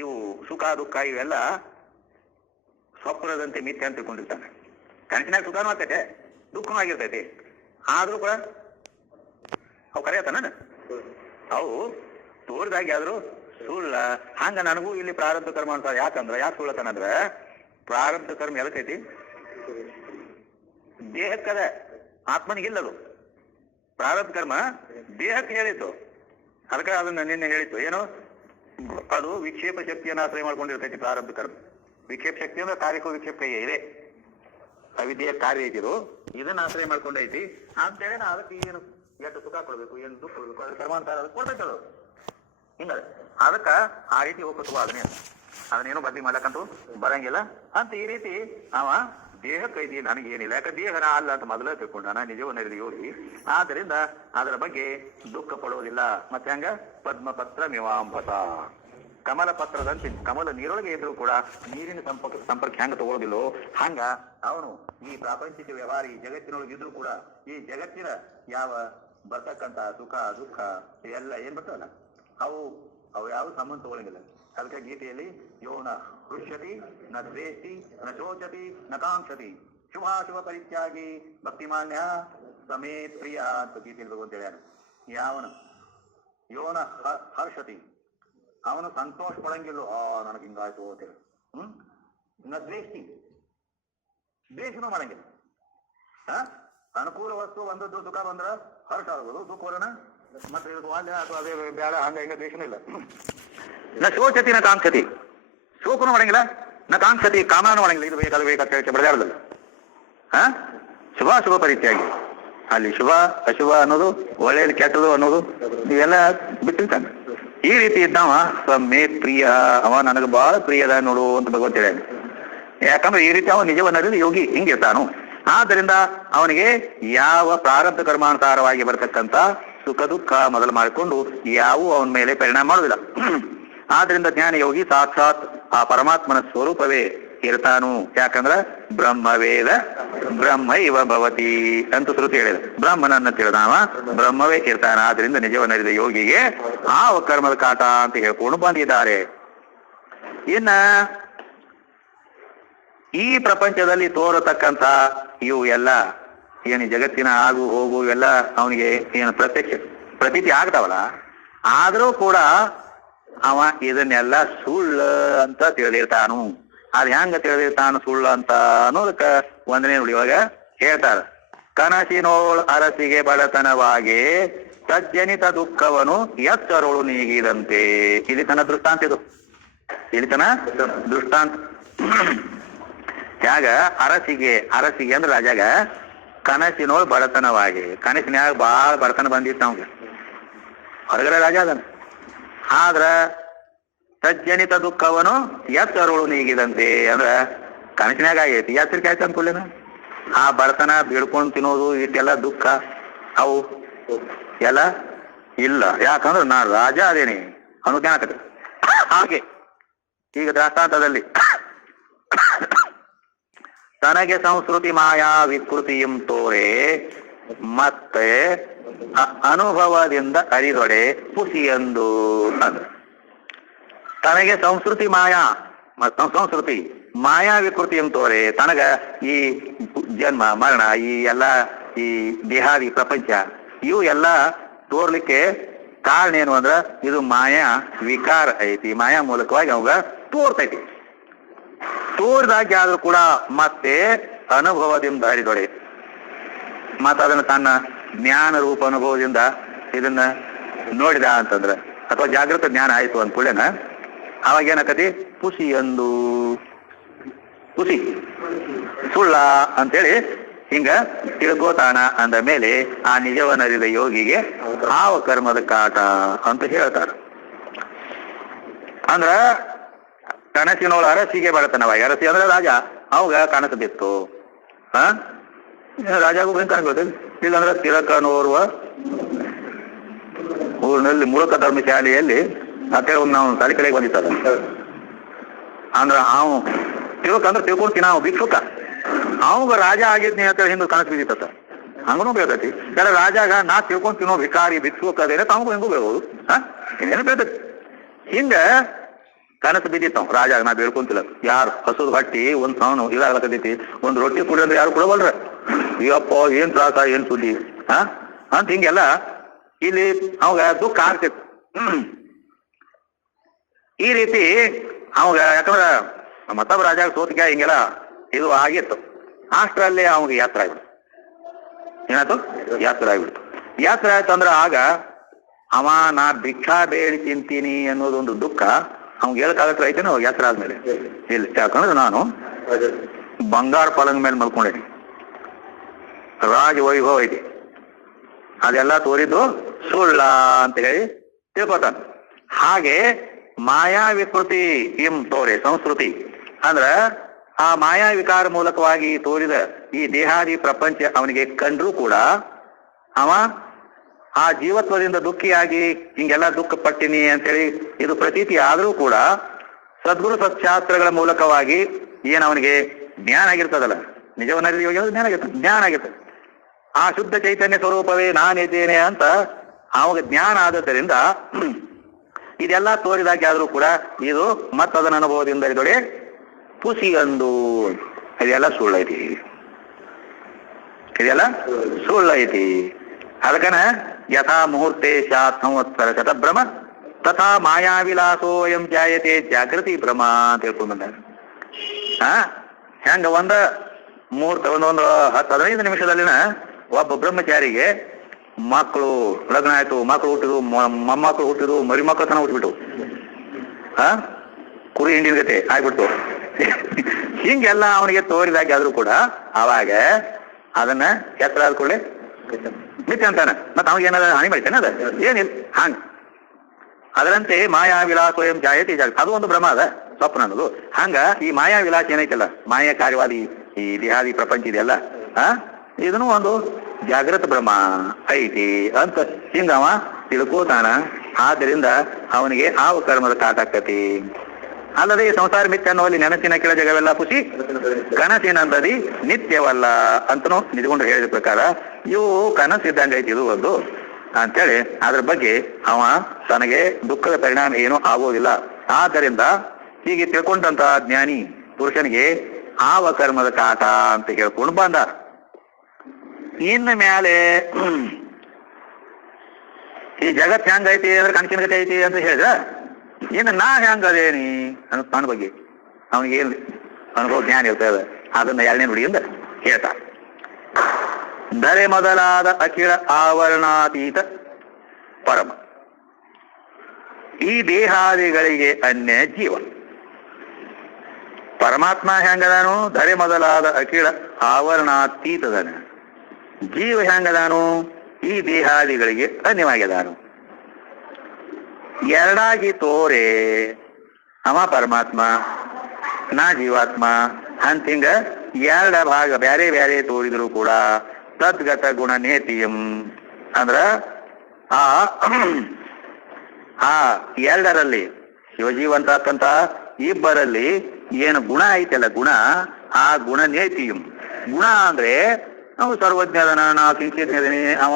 ಇವು ಸುಖ ದುಃಖ ಇವೆಲ್ಲ ಸ್ವಪ್ನದಂತೆ ಮಿಥ್ಯೆ ಅಂತ ತಿಳ್ಕೊಂಡಿರ್ತಾನೆ. ಕನಸಿನಾಗ ಸುಖನೂ ಆಗ್ತೈತೆ, ದುಃಖನೂ ಆಗಿರ್ತೈತಿ. ಆದ್ರೂ ಕೂಡ ಅವು ಕರೆಯತಾನ, ಅವು ತೋರಿದಾಗ ಯಾದ್ರು ಸುಳ್ಳ. ಹಂಗ ನನಗೂ ಇಲ್ಲಿ ಪ್ರಾರಬ್ಧ ಕರ್ಮ ಅಂತಾರೆ. ಯಾಕಂದ್ರ ಯಾಕೆ ಸುಳ್ಳತಾನಂದ್ರ ಪ್ರಾರಬ್ಧ ಕರ್ಮ ಎದಕೈತಿ? ದೇಹಕ್ಕದ, ಆತ್ಮನಿಗಿಲ್ಲದು. ಪ್ರಾರಬ್ಧ ಕರ್ಮ ದೇಹಕ್ಕೆ ಹೇಳಿತ್ತು. ಅದಕ್ಕೆ ಅದನ್ನ ನಿನ್ನೆ ಹೇಳಿತ್ತು ಏನು, ಅದು ವಿಕ್ಷೇಪ ಶಕ್ತಿಯನ್ನು ಆಶ್ರಯ ಮಾಡ್ಕೊಂಡಿರ್ತೈತಿ ಪ್ರಾರಬ್ಧ ಕರ್ಮ. ವಿಕ್ಷೇಪ ಶಕ್ತಿ ಅಂದ್ರೆ ಕಾರ್ಯಕ್ಕೂ ವಿಕ್ಷೇಪ ಕೈ ಇದೆ, ಅವಿದ್ಯೆಯ ಕಾರ್ಯ ಐತಿದು, ಇದನ್ನ ಆಶ್ರಯ ಮಾಡ್ಕೊಂಡೈತಿ ಅಂತೇಳಿ ನಾ ಅದಕ್ಕೆ ಏನು ಎಷ್ಟು ಸುಖ ಕೊಡ್ಬೇಕು, ಏನು ದುಃಖ ಕೊಡ್ಬೇಕು, ಅದು ಕರ್ಮ ಅಂತ ಅದಕ್ಕೆ ಕೊಡ್ಬೇಕದು. ಹಿಂಗ ಅದಕ್ಕ ಆ ರೀತಿ ಹೋಗ್ಬೇಕು. ಅದನ್ನೇನು ಬದ್ಲಿ ಮಾಡ್ಲಕ್ಕಂತೂ ಬರಂಗಿಲ್ಲ ಅಂತ ಈ ರೀತಿ ಅವ ದೇಹಕ್ಕೈತಿ ನನಗೇನಿಲ್ಲ, ಯಾಕೆ ದೇಹನ ಅಲ್ಲ ಅಂತ ಮೊದಲೇ ತಿಳ್ಕೊಂಡಾನ ನಿಜವನ್ನ ಯೋಗಿ. ಆದ್ದರಿಂದ ಅದರ ಬಗ್ಗೆ ದುಃಖ ಪಡೋದಿಲ್ಲ. ಮತ್ತೆ ಹಂಗ ಪದ್ಮಪತ್ರ ಮಿವಾಂಬತ, ಕಮಲ ಪತ್ರದಂತೆ ಕಮಲ ನೀರೊಳಗೆ ಇದ್ರು ಕೂಡ ನೀರಿನ ಸಂಪರ್ಕ ಹೆಂಗ ತಗೊಳ್ಳೋದಿಲ್ಲೋ ಹಂಗ ಅವನು ಈ ಪ್ರಾಪಂಚಿಕ ವ್ಯವಹಾರ ಈ ಜಗತ್ತಿನೊಳಗೆ ಇದ್ರು ಕೂಡ ಈ ಜಗತ್ತಿನ ಯಾವ ಬರ್ತಕ್ಕಂತ ಸುಖ ದುಃಖ ಇವೆಲ್ಲ ಏನ್ ಬರ್ತಾವಲ್ಲ ಅವು ಯಾವ ಸಂಬಂಧ ತಗೊಳ್ಳಂಗಿಲ್ಲ. ಅದಕ್ಕೆ ಗೀತೆಯಲ್ಲಿ ಯೋನ ಹೃಷ್ಯತಿ ನ ದ್ವೇಷ್ಟಿ ನ ಶೋಚತಿ ನ ಕಾಂಕ್ಷತಿ ಶುಭಾಶುಭ ಪರಿತ್ಯಾಗಿ ಭಕ್ತಿಮಾನ್ಯ ಸಮೇ ಪ್ರಿಯ ಅಂತ ಗೀತೆಯಲ್ಲಿ ಭಗವಂತ ಹೇಳ್ಯಾರ. ಯಾವನು ಯೋನ ಹರ್ಷತಿ, ಅವನು ಸಂತೋಷ ಪಡಂಗಿಲ್ಲ, ನನಗೆ ಹಿಂಗಾಯ್ತು ಅಂತೇಳಿ. ನ ದ್ವೇಷ್ಟಿ, ದ್ವೇಷನೂ ಮಾಡಂಗಿಲ್ಲ. ಅನುಕೂಲ ವಸ್ತು ಒಂದದ್ದು ಸುಖ ಬಂದ್ರ ಹರ್ಷ ಆಗ್ಬೋದು, ದುಃಖ ಬರೋಣ ಮತ್ತೆ ವಾಲ್ಯ ಅಥವಾ ಅದೇ ಬೇಡ ಹಂಗ ಹಿಂಗ ದ್ವೇಷನೂ ಇಲ್ಲ. ನ ಶೋಚತಿ ನ ಕಾಂಕ್ಷತಿ, ಶೋಕನೂ ಮಾಡಂಗಿಲ್ಲ, ನ ಕಾಂಕ್ಷತಿ ಕಾಮನೂ ಮಾಡಂಗಿಲ್ಲ. ಇದು ಬೇಕಾದ ಬೇಕಾದ ಬಡದಾಡಲ್ಲ. ಶುಭಾಶುಭ ಪರಿತ್ಯಾಗಿ, ಅಲ್ಲಿ ಶುಭ ಅಶುಭ ಅನ್ನೋದು ಒಳ್ಳೇದು ಕೆಟ್ಟದು ಅನ್ನೋದು ಇವೆಲ್ಲ ಬಿಟ್ಟಿರ್ತಾನೆ. ಈ ರೀತಿ ಇದ್ದವ ಮೇ ಪ್ರಿಯ, ಅವ ನನಗೆ ಬಹಳ ಪ್ರಿಯದ ನೋಡು ಅಂತ ಭಗವಂತ ಹೇಳ್ಯಾನ. ಯಾಕಂದ್ರೆ ಈ ರೀತಿ ಅವ ನಿಜವನ್ನರಿದು ಯೋಗಿ ಹಿಂಗಿರ್ತಾನು. ಆದ್ದರಿಂದ ಅವನಿಗೆ ಯಾವ ಪ್ರಾರಬ್ಧ ಕರ್ಮಾನುಸಾರವಾಗಿ ಬರ್ತಕ್ಕಂಥ ಸುಖ ದುಃಖ ಮೊದಲು ಮಾಡಿಕೊಂಡು ಯಾವೂ ಅವನ ಮೇಲೆ ಪರಿಣಾಮ ಮಾಡುವುದಿಲ್ಲ. ಆದ್ರಿಂದ ಜ್ಞಾನ ಯೋಗಿ ಸಾಕ್ಷಾತ್ ಆ ಪರಮಾತ್ಮನ ಸ್ವರೂಪವೇ ಇರ್ತಾನು. ಯಾಕಂದ್ರ ಬ್ರಹ್ಮವೇದ ಬ್ರಹ್ಮ ಇವ ಭವತಿ ಅಂತ ಶ್ರುತಿ ಹೇಳಿದ. ಬ್ರಹ್ಮನನ್ನ ತಿಳಿದವ ಬ್ರಹ್ಮವೇ ಇರ್ತಾನ. ಆದ್ರಿಂದ ನಿಜವನ್ನರಿದ ಯೋಗಿಗೆ ಆ ಕರ್ಮದ ಕಾಟ ಅಂತ ಹೇಳ್ಕೊಂಡು ಬಂದಿದ್ದಾರೆ. ಇನ್ನ ಈ ಪ್ರಪಂಚದಲ್ಲಿ ತೋರತಕ್ಕಂಥ ಇವು ಎಲ್ಲ ಏನು ಜಗತ್ತಿನ ಆಗು ಹೋಗು ಇವೆಲ್ಲ ಅವನಿಗೆ ಏನು ಪ್ರತೀತಿ ಆಗ್ತಾವಲ್ಲ, ಆದ್ರೂ ಕೂಡ ಅವ ಇದನ್ನೆಲ್ಲ ಸುಳ್ಳು ಅಂತ ತಿಳಿದಿರ್ತಾನು. ಅದ್ ಹೆಂಗ ತಿಳಿದಿರ್ತಾನು ಸುಳ್ಳು ಅಂತ ಅನ್ನೋದಕ್ಕ ಒಂದನೇ ನುಡಿಯೊಳಗ ಹೇಳ್ತಾರ. ಕನಸಿನೋಳ್ ಅರಸಿಗೆ ಬಡತನವಾಗಿ ತಜ್ಜನಿತ ದುಃಖವನು ಎಚ್ಚರೋಳು ನೀಗಿದಂತೆ. ಇಲ್ಲಿ ತನ ದೃಷ್ಟಾಂತ, ಇದು ಇಲ್ಲಿ ತನ ದೃಷ್ಟಾಂತ. ಯಾಗ ಅರಸಿಗೆ ಅಂದ್ರೆ ರಾಜಾಗ ಕನಸಿನೋಳ್ ಬಡತನವಾಗಿ, ಕನಸಿನ್ಯಾಗ ಬಾಳ ಬಡತನ ಬಂದಿತ್ತು ನಮ್ಗೆ, ಹೊರಗಡೆ ರಾಜ ಅದನ. ಆದ್ರ ತಜ್ಜನಿತ ದುಃಖವನು ಎಚ್ಚರೋಳು ನೀಗಿದಂತೆ ಅಂದ್ರ ಕನಸಿನಾಗ ಆಗೈತಿ, ಎಚ್ಚರಿಕೆ ಆಯ್ತು ಅನ್ಕೊಳ್ಳೇನ. ಆ ಬಡತನ ಬೀಳ್ಕೊಂಡ್ ತಿನ್ನೋದು ಇಷ್ಟೆಲ್ಲ ದುಃಖ ಅವು ಎಲ್ಲ ಇಲ್ಲ. ಯಾಕಂದ್ರೆ ನಾನು ರಾಜ ಅದೇನಿ ಅನ್ನೋದು ಏನಾಗತ್ತೆ. ಹಾಗೆ ಈಗ ದೃಷ್ಟಾಂತದಲ್ಲಿ ತನಗೆ ಸಂಸ್ಕೃತಿ ಮಾಯಾ ವಿಕೃತಿಯಂ ತೋರೆ ಮತ್ತೆ ಅನುಭವದಿಂದ ಅರಿದೊಡೆ ಪುಸಿಯಂದು ಅಂದ್ರ ತನಗೆ ಸಂಸ್ಕೃತಿ ಮಾಯಾ ಸಂಸ್ಕೃತಿ ಮಾಯಾ ವಿಕೃತಿಯಂ ತೋರೆ, ತನಗ ಈ ಜನ್ಮ ಮರಣ ಈ ಎಲ್ಲ ಈ ದೇಹಾದಿ ಪ್ರಪಂಚ ಇವು ಎಲ್ಲ ತೋರ್ಲಿಕ್ಕೆ ಕಾರಣ ಏನು ಅಂದ್ರ ಇದು ಮಾಯಾ ವಿಕಾರ ಐತಿ. ಮಾಯಾ ಮೂಲಕವಾಗಿ ಅವಾಗ ತೋರ್ತೈತಿ. ತೋರಿದಾಗ ಆದ್ರೂ ಕೂಡ ಮತ್ತೆ ಅನುಭವದಿಂದ ಹರಿದೊಡೆ, ಮತ್ತ ಅದನ್ನ ತನ್ನ ಜ್ಞಾನ ರೂಪ ಅನುಭವದಿಂದ ಇದನ್ನ ನೋಡಿದ ಅಂತಂದ್ರ ಅಥವಾ ಜಾಗೃತ ಜ್ಞಾನ ಆಯ್ತು ಅಂದ ಕೂಡೇನ ಅವಾಗ ಏನಾಕತಿ ಪುಸಿ ಎಂದು ಪುಸಿ ಸುಳ್ಳ ಅಂತೇಳಿ ಹಿಂಗ ತಿಳ್ಕೋತಾನ. ಅಂದ ಮೇಲೆ ಆ ನಿಜವನ್ನರಿದ ಯೋಗಿಗೆ ಭಾವ ಕರ್ಮದ ಕಾಟ ಅಂತ ಹೇಳ್ತಾರ. ಅಂದ್ರ ಕನಸಿನೋಳ ಅರಸಿಗೆ ಬಡತನವಾಗಿ, ಅರಸಿ ಅಂದ್ರೆ ರಾಜ, ಅವಾಗ ಕನಸು ಬಿತ್ತು. ರಾಜಾಗೂ ಭಯಂಕರ ಗೊತ್ತಿಲ್ಲ. ಇಲ್ಲಾಂದ್ರೆ ತಿಲಕನೋರ್ವ ಊರಿನಲ್ಲಿ ಮೂಲಕ ಧರ್ಮಶಾಲೆಯಲ್ಲಿ ಅತ್ತೆ ನಾವು ತಲೆ ಕಡೆಗೆ ಬಂದಿತ್ತದ. ಅಂದ್ರ ಅವ್ ತಿಳ್ಕಂದ್ರೆ ತಿಳ್ಕೊಳ್ತೀನಿ ನಾವು ಭಿಕ್ಷುಕ, ಅವಾಗ ರಾಜ ಆಗಿದ್ನಿ ಅಂತ ಹಿಂದೆ ಕನಸು ಬಿದ್ದಿತ್ತ. ಹಂಗೂ ಬೇಕತಿ ಎಲ್ಲ ರಾಜಾಗ ನಾ ತಿಳ್ಕೊಂಡ್ ತಿನ್ನೋ ಭಿಕಾರಿ ಭಿಕ್ಷುಕ ಅದೇನೆ ತಾವು ಹೆಂಗೂ ಬೇಬೋದು. ಏನೇನು ಬೇಕತಿ ಹಿಂಗ ಕನಸು ಬಿದ್ದಿತ್ತು ರಾಜ. ನಾ ಬೇಡ್ಕೊಂತಿಲ್ಲ, ಯಾರು ಹಸುದು ಹಟ್ಟಿ ಒಂದ್ ಸಾವನು ಇದಾಗ್ಲಕತೈತಿ, ಒಂದ್ ರೊಟ್ಟಿ ಕುಡಿ ಅಂದ್ರೆ ಯಾರು ಕೊಡವಲ್ರ. ಅಯ್ಯಪ್ಪ ಏನ್ ತ್ರಾಸ, ಏನ್ ಸುದ್ದಿ ಅಂತ ಹಿಂಗೆಲ್ಲ ಇಲ್ಲಿ ಅವಾಗ ದುಃಖ ಆಗ್ತಿತ್ತು. ಈ ರೀತಿ ಅವಾಗ ಯಾಕಂದ್ರ ಮತ್ತೊಬ್ಬ ರಾಜ ಸೋತಿಗೆ ಹಿಂಗೆಲ್ಲ ಇದು ಆಗಿತ್ತು. ಅಷ್ಟರಲ್ಲಿ ಅವಾಗ ಯಾತ್ರೆ ಆಗ್ಬಿಡ್ತು. ಏನಾಯ್ತು? ಯಾತ್ರೆ ಆಗ್ಬಿಡ್ತು. ಯಾತ್ರೆ ಆಯ್ತು ಅಂದ್ರ ಆಗ ಅವ ನಾ ಭಿಕ್ಷಾ ಬೇಡಿ ತಿಂತೀನಿ ಅನ್ನೋದೊಂದು ದುಃಖ ಅವ್ಗೆ ಹೇಳಕ್ಕಾಗತ್ತೆ ಐತೇನೆ. ಅವಾಗ ಯಾತ್ರೆ ಆದ್ಮೇಲೆ ಇಲ್ಲಿ ಯಾಕಂದ್ರೆ ನಾನು ಬಂಗಾರ ಪಲಂಗ ಮೇಲೆ ಮಲ್ಕೊಂಡೇನಿ, ರಾಜ ವೈಭವ ಐತಿ, ಅದೆಲ್ಲ ತೋರಿದ್ದು ಸುಳ್ಳ ಅಂತ ಹೇಳಿ ತಿಳ್ಕೊತಾನ. ಹಾಗೆ ಮಾಯಾ ವಿಕೃತಿ ತೋರೆ ಸಂಸ್ಕೃತಿ ಅಂದ್ರ ಆ ಮಾಯಾ ವಿಕಾರ ಮೂಲಕವಾಗಿ ತೋರಿದ ಈ ದೇಹಾದಿ ಪ್ರಪಂಚ ಅವನಿಗೆ ಕಂಡ್ರೂ ಕೂಡ ಅವ ಆ ಜೀವತ್ವದಿಂದ ದುಃಖಿಯಾಗಿ ಹಿಂಗೆಲ್ಲ ದುಃಖ ಪಟ್ಟಿನಿ ಅಂತೇಳಿ ಇದು ಪ್ರತೀತಿ ಆದ್ರೂ ಕೂಡ ಸದ್ಗುರು ಸತ್ಶಾಸ್ತ್ರಗಳ ಮೂಲಕವಾಗಿ ಏನ್ ಅವನಿಗೆ ಜ್ಞಾನ ಆಗಿರ್ತದಲ್ಲ, ನಿಜವನ್ನರಿದ ಯೋಗ ಜ್ಞಾನ ಆಗಿರ್ತದೆ, ಜ್ಞಾನ ಆಗಿರ್ತದೆ. ಆ ಶುದ್ಧ ಚೈತನ್ಯ ಸ್ವರೂಪವೇ ನಾನಿದ್ದೇನೆ ಅಂತ ಅವಾಗ ಜ್ಞಾನ ಆದದ್ದರಿಂದ ಇದೆಲ್ಲ ತೋರಿದಾಗೆ ಆದ್ರೂ ಕೂಡ ಇದು ಮತ್ತದನ ಅನುಭವದಿಂದ ಇದೊಡೆ ಪುಸಿ ಅಂದು ಇದೆಲ್ಲ ಸುಳ್ಳೈತಿ, ಇದೆಲ್ಲ ಸುಳ್ಳೈತಿ. ಅದಕ್ಕನ ಯಥಾ ಮುಹೂರ್ತೆ ಸ್ಯಾತ್ ಸಂವತ್ಸರ ಶತಭ್ರಮ ತಥಾ ಮಾಯಾವಿಲಾಸೋಯಂ ಜಾಯತೆ ಜಾಗೃತಿ ಭ್ರಮ ಅಂತ ಹೇಳ್ಕೊಂಡ. ಹೆಂಗ ಮುಹೂರ್ತ ಒಂದೊಂದು 10-15 ನಿಮಿಷದಲ್ಲಿನ ಒಬ್ಬ ಬ್ರಹ್ಮಚಾರಿಗೆ ಮಕ್ಕಳು ಲಗ್ನ ಆಯ್ತು, ಮಕ್ಕಳು ಹುಟ್ಟಿದ್ರು, ಮೊಮ್ಮಕ್ಕಳು ಹುಟ್ಟಿದ್ರು, ಮರಿ ಮಕ್ಕಳು ತನ ಹುಟ್ಬಿಟ್ಟು ಕುರಿ ಹಿಂಡಿನ ಗತೆ ಆಗ್ಬಿಡ್ತು. ಹಿಂಗೆಲ್ಲ ಅವನಿಗೆ ತೋರಿದಾಗೆ ಆದ್ರೂ ಕೂಡ ಅವಾಗ ಅದನ್ನ ಎತ್ತರ ಆದ ಕೂಡಲೇ ಮಿಥ್ಯ ಅಂತಾನೆ. ಮತ್ತ ಅವಾಗ ಏನಾದ ಹಾನಿ ಮಾಡ್ತೇನೆ ಅದ ಏನಿಲ್ಲ. ಹಂಗ ಅದರಂತೆ ಮಾಯಾ ವಿಲಾಸೋಯಂ ಜಾಯತಿ ಜಾಗ ಅದು ಒಂದು ಭ್ರಮ ಅದ, ಸ್ವಪ್ನ ಅನ್ನೋದು. ಹಂಗ ಈ ಮಾಯಾ ವಿಲಾಸ ಏನೈತಲ್ಲ, ಮಾಯಾ ಕಾರ್ಯವಾದಿ ಈ ದೇಹಾದಿ ಪ್ರಪಂಚ ಇದೆಯಲ್ಲ ಇದನ್ನು ಒಂದು ಜಾಗೃತ ಭ್ರಮ ಐತಿ ಅಂತ ಹಿಂಗವ ತಿಳ್ಕೋತಾನ. ಆದ್ದರಿಂದ ಅವನಿಗೆ ಆವ ಕರ್ಮದ ಕಾಟಾಕತಿ. ಅಲ್ಲದೆ ಈ ಸಂಸಾರ ಮಿಥ್ಯ ಅನ್ನುವಲ್ಲಿ ನೆನಸಿನ ಕೆಳ ಜಗವೆಲ್ಲ ಖುಷಿ ಕನಸಿನಂದದಿ ನಿತ್ಯವಲ್ಲ ಅಂತನೂ ನಿಜಗೊಂಡು ಹೇಳಿದ ಪ್ರಕಾರ ಇವು ಕನಸಿದ್ದಂಗೆ ಐತಿ ಇದು ಒಂದು ಅಂತೇಳಿ ಅದ್ರ ಬಗ್ಗೆ ಅವ ತನಗೆ ದುಃಖದ ಪರಿಣಾಮ ಏನೂ ಆಗೋದಿಲ್ಲ. ಆದ್ದರಿಂದ ಹೀಗೆ ತಿಳ್ಕೊಂಡಂತ ಜ್ಞಾನಿ ಪುರುಷನಿಗೆ ಆವ ಕರ್ಮದ ಕಾಟ ಅಂತ ಕೇಳ್ಕೊಂಡು ಬಂದ. ಇನ್ನ ಮ್ಯಾಲೆ ಈ ಜಗತ್ ಹೆಂಗೈತಿ ಅಂದ್ರೆ ಕನಸಿನ ಗತಿ ಐತಿ ಅಂತ ಹೇಳಿದ, ಇನ್ನು ನಾ ಹೆಂಗದೇನಿ ಅನ್ನೋ ತನ್ನ ಬಗ್ಗೆ ಅವನಿಗೆ ಏನ್ ಅನುಭವ ಜ್ಞಾನ ಇರ್ತದೆ ಅದನ್ನ 2ನೇ ನುಡಿಯಿಂದ ಹೇಳ್ತ. ಧರೆ ಮೊದಲಾದ ಅಖಿಳ ಆವರಣಾತೀತ ಪರಮ ಈ ದೇಹಾದಿಗಳಿಗೆ ಅನ್ಯ ಜೀವ. ಪರಮಾತ್ಮ ಹೆಂಗದಾನು? ಧರೆ ಮೊದಲಾದ ಅಖಿಳ ಆವರಣಾತೀತದನ. ಜೀವ ಹೆಂಗದಾನು? ಈ ದೇಹಾದಿಗಳಿಗೆ ಅನ್ಯವಾಗಿದಾನು. ಎರಡಾಗಿ ತೋರೆ ಅವ ಪರಮಾತ್ಮ ನಾ ಜೀವಾತ್ಮ ಅಂತಿಂಗ ಎರಡ ಭಾಗ ಬ್ಯಾರೆ ಬ್ಯಾರೆ ತೋರಿದ್ರು ಕೂಡ ತದ್ಗತ ಗುಣ ನೇತಿಯಂ ಅಂದ್ರ ಆ ಎರಡರಲ್ಲಿ ಶಿವಜೀವಂತಕ್ಕಂತ ಇಬ್ಬರಲ್ಲಿ ಏನು ಗುಣ ಐತಲ್ಲ ಗುಣ, ಆ ಗುಣ ನೇತಿಯಂ. ಗುಣ ಅಂದ್ರೆ ನಾವು ಸರ್ವಜ್ಞದನ, ನಾ ಕಿಂಚಿತ್ನದನಿ, ಅವ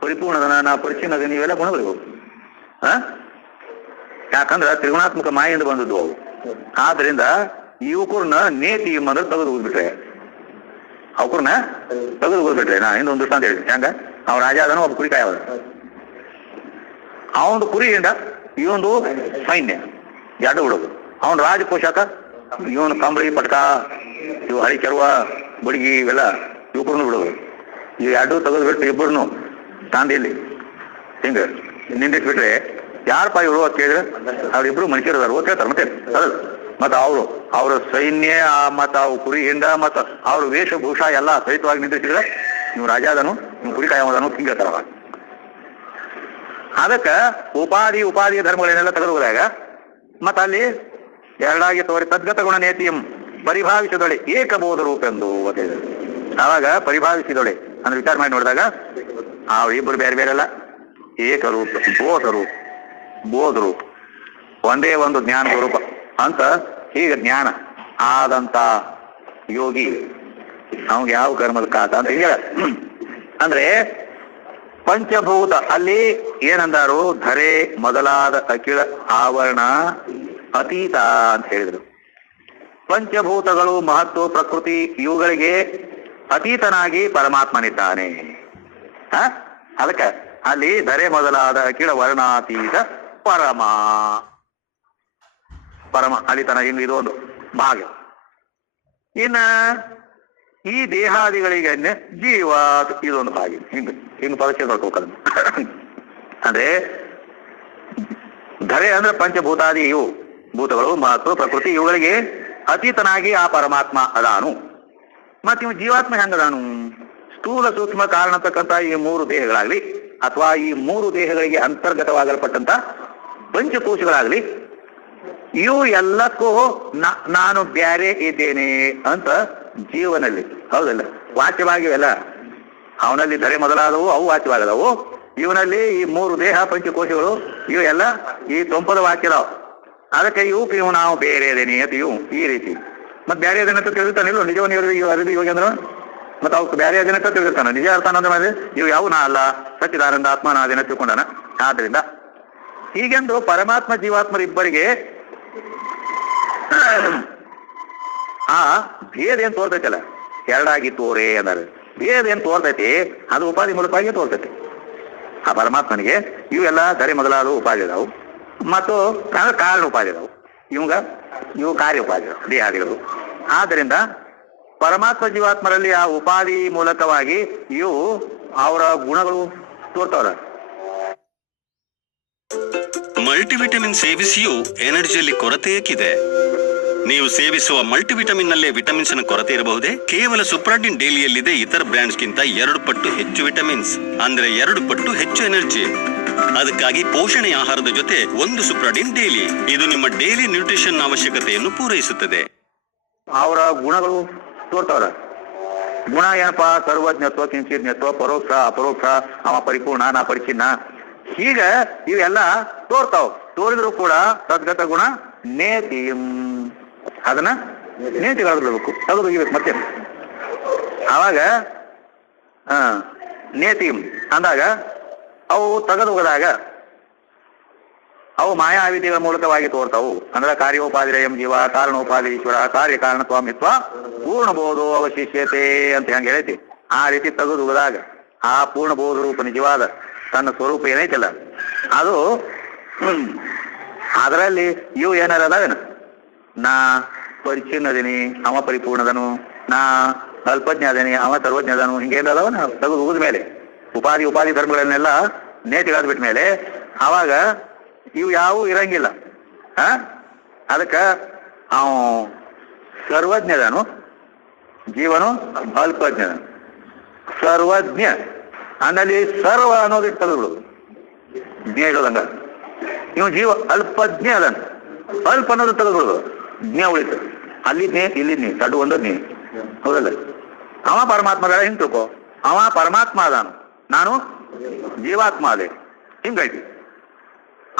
ಪರಿಪೂರ್ಣದನ, ನಾ ಪರಿಚಿನ್ನದನಿ, ಇವೆಲ್ಲ ಗುಣಗಳಿವು. ಯಾಕಂದ್ರ ತ್ರಿಗುಣಾತ್ಮಕ ಮಾಯಿಂದ ಬಂದದ್ದು ಅವು. ಆದ್ರಿಂದ ಯುವಕರನ್ನ ನೇತಿ ಅಂದ್ರೆ ತೆಗೆದು ಹೋಗ್ಬಿಟ್ರೆ, ಅವಕರನ್ನ ತೆಗೆದು ಹೋಗ್ಬಿಟ್ರೆ. ನಾ ಹಿಂದೊಂದು ದೃಷ್ಟಾಂತ ಹೇಳಿದ್ವಿ. ಹೆಂಗ ಅವ್ ರಾಜ ಅದನ್ನು ಒಬ್ಬ ಕುರಿ ಕಾಯವ, ಅವನದು ಕುರಿ ಹಿಂಡ, ಇವೊಂದು ಸೈನ್ಯ, ಎರಡು ಬಿಡೋದು. ಅವನ್ ರಾಜ ಪೋಷಕ, ಇವನು ಕಂಬಳಿ ಪಟ್ಕ, ಇವು ಹಳಿ ಕೆರುವ ಬುಡಿಗಿ ಇವೆಲ್ಲ ಯುವಕರನ್ನು ಬಿಡೋದು. ಇವು ಎರಡು ತೆಗೆದು ಬಿಟ್ಟು ಇಬ್ಬರನ್ನು ತಾಂದಿಯಲ್ಲಿ ಹಿಂಗ ನಿಂದಿಸ್ಬಿಟ್ರೆ ಯಾರಪ್ಪ ಇವರು ಅಂತ ಕೇಳಿದ್ರೆ ಅವ್ರಿಬ್ರು ಮನುಷ್ಯರು ಅದಾರ ಓದ್ ಹೇಳ್ತಾರೆ. ಮತ್ತೆ ಅದಲ್ಲ ಮತ್ತ ಅವ್ರ ಸೈನ್ಯ ಮತ್ತ ಅವು ಕುರಿ ಹಿಂಡ ಮತ್ತ ಅವ್ರ ವೇಷಭೂಷ ಎಲ್ಲ ಸಹಿತವಾಗಿ ನಿಂದಿಸಿದ್ರೆ ನೀವು ರಾಜ ಅದನು, ನೀವು ಕುರಿ ಕಾಯವದನು ಹಿಂಗೇಳ್ತಾರ. ಅದಕ್ಕ ಉಪಾಧಿಯ ಧರ್ಮಗಳನ್ನೆಲ್ಲ ತೆಗೆದು ಹೋದಾಗ ಮತ್ತ ಅಲ್ಲಿ ಎರಡಾಗಿ ತೋರಿ ತದ್ಗತ ಗುಣ ನೇತಿಯಂ ಪರಿಭಾವಿಸಿದೊಳೆ ಏಕಬೋಧ ರೂಪೆಂದು ಓದಿದೆ. ಆವಾಗ ಪರಿಭಾವಿಸಿದೊಳೆ ಅಂದ್ರೆ ವಿಚಾರ ಮಾಡಿ ನೋಡಿದಾಗ ಇಬ್ಬರು ಬೇರೆ ಬೇರೆ ಅಲ್ಲ, ಏಕರೂಪ ಬೋಧ ರೂಪ ಒಂದೇ ಒಂದು ಜ್ಞಾನ ಸ್ವರೂಪ ಅಂತ. ಹೀಗೆ ಜ್ಞಾನ ಆದಂತ ಯೋಗಿ ಅವಂಗೆ ಯಾವ ಕರ್ಮದ ಕಾಟ ಅಂತ ಹೇಳ. ಅಂದ್ರೆ ಪಂಚಭೂತ ಅಲ್ಲಿ ಏನಂದಾರು, ಧರೆ ಮೊದಲಾದ ಅಖಿಲ ಆವರಣ ಅತೀತ ಅಂತ ಹೇಳಿದ್ರು. ಪಂಚಭೂತಗಳು, ಮಹತ್ವ, ಪ್ರಕೃತಿ ಇವುಗಳಿಗೆ ಅತೀತನಾಗಿ ಪರಮಾತ್ಮನಿದ್ದಾನೆ. ಅದಕ್ಕೆ ಅಲ್ಲಿ ಧರೆ ಮೊದಲಾದ ಅಖಿಲ ವರ್ಣಾತೀತ ಪರಮ ಪರಮ ಅಲಿತನ ಹಿಂಗ ಇದು ಒಂದು ಭಾಗ. ಇನ್ನ ಈ ದೇಹಾದಿಗಳಿಗೆ ಜೀವ ಇದೊಂದು ಭಾಗ. ಹಿಂಗ ಪರೀಕ್ಷೆ ನೋಡ್ಕೋಕಲ್ಲ. ಅಂದ್ರೆ ಧರೆ ಅಂದ್ರೆ ಪಂಚಭೂತಾದಿ ಇವು ಭೂತಗಳು, ಮಹತ್ವ, ಪ್ರಕೃತಿ ಇವುಗಳಿಗೆ ಅತೀತನಾಗಿ ಆ ಪರಮಾತ್ಮ ಅದಾನು. ಮತ್ ಇವು ಜೀವಾತ್ಮ ಹೆಂಗದಾನು? ಸ್ಥೂಲ ಸೂಕ್ಷ್ಮ ಕಾರಣ ಅಂತಕ್ಕಂಥ ಈ ಮೂರು ದೇಹಗಳಾಗ್ಲಿ ಅಥವಾ ಈ ಮೂರು ದೇಹಗಳಿಗೆ ಅಂತರ್ಗತವಾಗಲ್ಪಟ್ಟಂತ ಪಂಚಕೋಶಗಳಾಗ್ಲಿ ಇವು ಎಲ್ಲಕ್ಕೂ ನಾನು ಬ್ಯಾರೆ ಇದ್ದೇನೆ ಅಂತ ಜೀವನಲ್ಲಿ, ಹೌದಲ್ಲ, ವಾಚ್ಯವಾಗಿವೆಲ್ಲ. ಅವನಲ್ಲಿ ಧರೆ ಮೊದಲಾದವು ಅವು ವಾಚ್ಯವಾಗದವು. ಇವನಲ್ಲಿ ಈ ಮೂರು ದೇಹ ಪಂಚಕೋಶಗಳು ಇವು ಎಲ್ಲ ಈ ತೊಂಪದ ವಾಕ್ಯದಾವ್. ಅದಕ್ಕೆ ಇವು ನಾವು ಬೇರೆ ಅದೇನೆ ಅಂತ ಇವು ಈ ರೀತಿ. ಮತ್ ಬ್ಯಾರೆ ಅದೇನಂತ ತಿಳಿತಾನಿಲ್ಲ ನಿಜವನ್ನ ಅರಿದು ಇವಾಗ ಅಂದ್ರೆ ಮತ್ತೆ ಅವ್ರು ಬ್ಯಾರೆ ಅದೇನಂತ ತಿಳಿದಿರ್ತಾನ. ನಿಜ ಅರ್ಥ ಅನ್ನೋದ್ರ ಮೇಲೆ ಇವು ಯಾವ ನಾ ಅಲ್ಲ, ಸಚ್ಚಿದಾನಂದ ಆತ್ಮ ನಾ ಅದೇನ ತಿಳ್ಕೊಂಡಾನ. ಆದ್ರಿಂದ ಹೀಗೆಂದು ಪರಮಾತ್ಮ ಜೀವಾತ್ಮರಿಬ್ಬರಿಗೆ ಆ ಭೇದ ಏನ್ ತೋರ್ತೈತಲ್ಲ, ಎರಡಾಗಿ ತೋರೆ ಅಂದ್ರೆ ಭೇದ ಏನ್ ತೋರ್ತೈತಿ ಅದು ಉಪಾಧಿ ಮೂಲಕವಾಗಿ ತೋರ್ತೈತಿ. ಆ ಪರಮಾತ್ಮನಿಗೆ ಇವೆಲ್ಲ ಧರೆ ಮೊದಲಾದವು ಉಪಾಧಿ ಅದಾವು, ಮತ್ತು ಕಾರಣ ಉಪಾಧಿ ಅದಾವು. ಇವು ಕಾರ್ಯ ಉಪಾಧಿ ದೇಹಾದಿಗಳು. ಆದ್ದರಿಂದ ಪರಮಾತ್ಮ ಜೀವಾತ್ಮರಲ್ಲಿ ಆ ಉಪಾಧಿ ಮೂಲಕವಾಗಿ ಇವು ಅವರ ಗುಣಗಳು ತೋರ್ತವ್ರ. ಮಲ್ಟಿವಿಟಮಿನ್ ಸೇವಿಸಿಯೂ ಎನರ್ಜಿಯಲ್ಲಿ ಕೊರತೆ ಏಕಿದೆ? ನೀವು ಸೇವಿಸುವ ಮಲ್ಟಿವಿಟಮಿನ್ ನಲ್ಲೇ ವಿಟಮಿನ್ಸ್ ನ ಕೊರತೆ ಇರಬಹುದೇ? ಕೇವಲ ಸುಪ್ರಾಟಿನ್ ಡೈಲಿಯಲ್ಲಿದೆ ಇತರ ಬ್ರ್ಯಾಂಡ್ಸ್ ಗಿಂತ 2 ಪಟ್ಟು ಹೆಚ್ಚು ವಿಟಮಿನ್ಸ್, ಅಂದ್ರೆ 2 ಪಟ್ಟು ಹೆಚ್ಚು ಎನರ್ಜಿ. ಅದಕ್ಕಾಗಿ ಪೋಷಣೆ ಆಹಾರದ ಜೊತೆ 1 ಸುಪ್ರಾಟಿನ್ ಡೈಲಿ. ಇದು ನಿಮ್ಮ ಡೈಲಿ ನ್ಯೂಟ್ರಿಷನ್ ಅವಶ್ಯಕತೆಯನ್ನು ಪೂರೈಸುತ್ತದೆ. ಅವರ ಗುಣಗಳು ತೋರ್ತವ್ರ. ಗುಣ ಏನಪ್ಪಾ? ಸರ್ವಜ್ಞತ್ವ, ಕಿಂಚಿಜ್ಞತ್ವ, ಪರೋಕ್ಷ, ಅಪರೋಕ್ಷ, ಅವ ಪರಿಪೂರ್ಣ, ನಾ ಪರಿಚಿನ್ನ, ಹೀಗ ಇವೆಲ್ಲ ತೋರ್ತಾವ್. ತೋರಿದ್ರು ಕೂಡ ತದ್ಗತ ಗುಣ ನೇತಿ, ಅದನ್ನ ನೇತಿಗಾಡ್ಬೇಕು, ತೆಗೆದೊಗಿಬೇಕು. ಮತ್ತೆ ಅವಾಗ ನೇತಿ ಅಂದಾಗ ಅವು ತೆಗೆದೊಗದಾಗ ಅವು ಮಾಯಾವಿಧಿಗಳ ಮೂಲಕವಾಗಿ ತೋರ್ತಾವು. ಅಂದ್ರೆ ಕಾರ್ಯೋಪಾಧಿರಯಂ ಜೀವ, ಕಾರಣೋಪಾಧಿ ಈಶ್ವರ, ಕಾರ್ಯ ಕಾರಣತ್ವಾಮಿತ್ವ ಪೂರ್ಣಬೋಧೋ ಅವಶಿಷ್ಯತೆ ಅಂತ ಹೆಂಗೆ ಹೇಳ್ತಿ, ಆ ರೀತಿ ತೆಗೆದೊಗದಾಗ ಆ ಪೂರ್ಣಬೋಧ ರೂಪ ನಿಜವಾದ ತನ್ನ ಸ್ವರೂಪ ಏನೈತಲ್ಲ ಅದು ಅದರಲ್ಲಿ ಇವು ಏನಾರ ಅದಾವೇನು? ನಾ ಪರಿಚ್ಛಿನ್ನದೀನಿ, ಅವ ಪರಿಪೂರ್ಣದನು, ನಾ ಅಲ್ಪಜ್ಞ ಅದೇನಿ, ಅವ ಸರ್ವಜ್ಞದನು, ಹಿಂಗೇನು ಅದಾವ ತೆಗೆದು ಹೋಗಿದ ಮೇಲೆ ಉಪಾಧಿ ಧರ್ಮಗಳನ್ನೆಲ್ಲ ನೇತಿಗಾದ ಬಿಟ್ಟ ಮೇಲೆ ಅವಾಗ ಇವು ಯಾವೂ ಇರಂಗಿಲ್ಲ. ಅದಕ್ಕ ಅವ ಸರ್ವಜ್ಞದನು, ಜೀವನು ಅಲ್ಪಜ್ಞದನು. ಸರ್ವಜ್ಞ ಅನ್ನಲ್ಲಿ ಸರ್ವ ಅನ್ನೋದಿಟ್ಟು ತೆಗೆದುಬಿಡುದು, ಜ್ಞ ಇಡೋದಂಗ. ಇವ್ ಜೀವ ಅಲ್ಪಜ್ಞ ಅದನ್, ಅಲ್ಪ ಅನ್ನೋದು ತೆಗೆದುಬಿಡುದು, ಜ್ಞ ಉಳಿತು. ಅಲ್ಲಿ ಜ್ಞೆ, ಇಲ್ಲಿ ಜ್ಞೆ, ತಡು ಒಂದು ಜ್ಞೆ, ಹೌದಲ್ಲ? ಅವ ಪರಮಾತ್ಮಗಳ ಹಿಂಗ್ ತಿಳ್ಕೊ, ಅವ ಪರಮಾತ್ಮ ಅದಾನು, ನಾನು ಜೀವಾತ್ಮ ಅದೇ, ಹಿಂಗೈತಿ.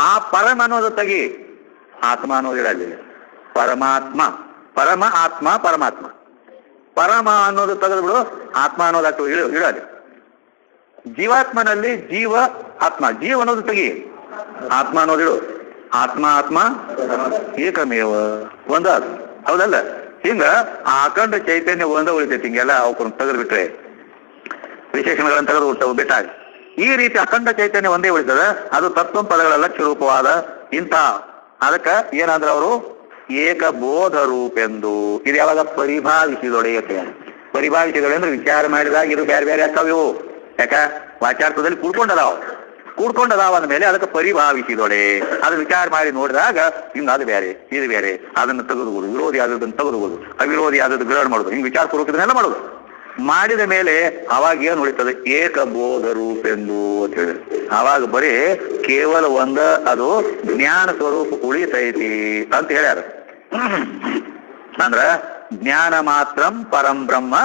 ಆ ಪರಮ ಅನ್ನೋದು ತೆಗಿ, ಆತ್ಮ ಅನ್ನೋದು ಇಡಲಿ. ಪರಮಾತ್ಮ, ಪರಮ ಆತ್ಮ, ಪರಮಾತ್ಮ. ಪರಮ ಅನ್ನೋದು ತೆಗೆದುಬಿಡು, ಆತ್ಮ ಅನ್ನೋದು ಇಡಲಿ. ಜೀವಾತ್ಮನಲ್ಲಿ ಜೀವ ಆತ್ಮ, ಜೀವ ಅನ್ನೋದು ತೆಗಿ, ಆತ್ಮ ಅನ್ನೋದಿಡು. ಆತ್ಮ ಏಕಮೇವ ಒಂದ, ಹೌದಲ್ಲ? ಹಿಂಗ ಆ ಅಖಂಡ ಚೈತನ್ಯ ಒಂದ ಉಳಿತೈತಿ. ಹಿಂಗೆಲ್ಲ ಅವಕ್ಕನ್ನು ತೆಗೆದು ಬಿಟ್ರೆ, ವಿಶೇಷಣಗಳನ್ನು ತೆಗೆದು ಬಿಟ್ಟಾಗ ಈ ರೀತಿ ಅಖಂಡ ಚೈತನ್ಯ ಒಂದೇ ಉಳಿತದ. ಅದು ತತ್ವ ಪದಗಳ ಲಕ್ಷ್ಯ ರೂಪವಾದ ಇಂಥ, ಅದಕ್ಕ ಏನಂದ್ರೆ ಅವರು ಏಕಬೋಧ ರೂಪೆಂದು. ಇದು ಯಾವಾಗ ಪರಿಭಾವಿಸಿದೊಡೆಯತೆ. ಪರಿಭಾವಿಸಿದೊಡೆ ಅಂದ್ರೆ ವಿಚಾರ ಮಾಡಿದಾಗ ಇದು ಬೇರೆ ಬೇರೆ ಆಗ್ತಾವಿವು. ಯಾಕ ವಾಚಾರ್ಥದಲ್ಲಿ ಕೂಡ್ಕೊಂಡದಾವ ಅಂದ ಮೇಲೆ ಅದಕ್ಕೆ ಪರಿಭಾವಿಸಿದೊಡೆ. ಅದು ವಿಚಾರ ಮಾಡಿ ನೋಡಿದಾಗ ಹಿಂಗ ಅದು ಬೇರೆ, ಇದು ಬೇರೆ, ಅದನ್ನು ತೆಗೆದುವುದು, ವಿರೋಧಿ ಆದದನ್ನು ತೆಗೆದುವುದು, ಅವಿರೋಧಿ ಆದದ್ದು ಗ್ರಹಣ ಮಾಡುದು, ಹಿಂಗ್ ವಿಚಾರ ಪೂರ್ವಕದನ್ನೆಲ್ಲ ಮಾಡುದು. ಮಾಡಿದ ಮೇಲೆ ಅವಾಗ ಏನ್ ಉಳಿತದೆ? ಏಕಬೋಧ ರೂಪೆಂದು ಅಂತ ಹೇಳಿ ಅವಾಗ ಬರೀ ಕೇವಲ ಒಂದ ಅದು ಜ್ಞಾನ ಸ್ವರೂಪ ಉಳಿತೈತಿ ಅಂತ ಹೇಳ್ಯಾರ. ಅಂದ್ರ ಜ್ಞಾನ ಮಾತ್ರಂ ಪರಂ ಬ್ರಹ್ಮ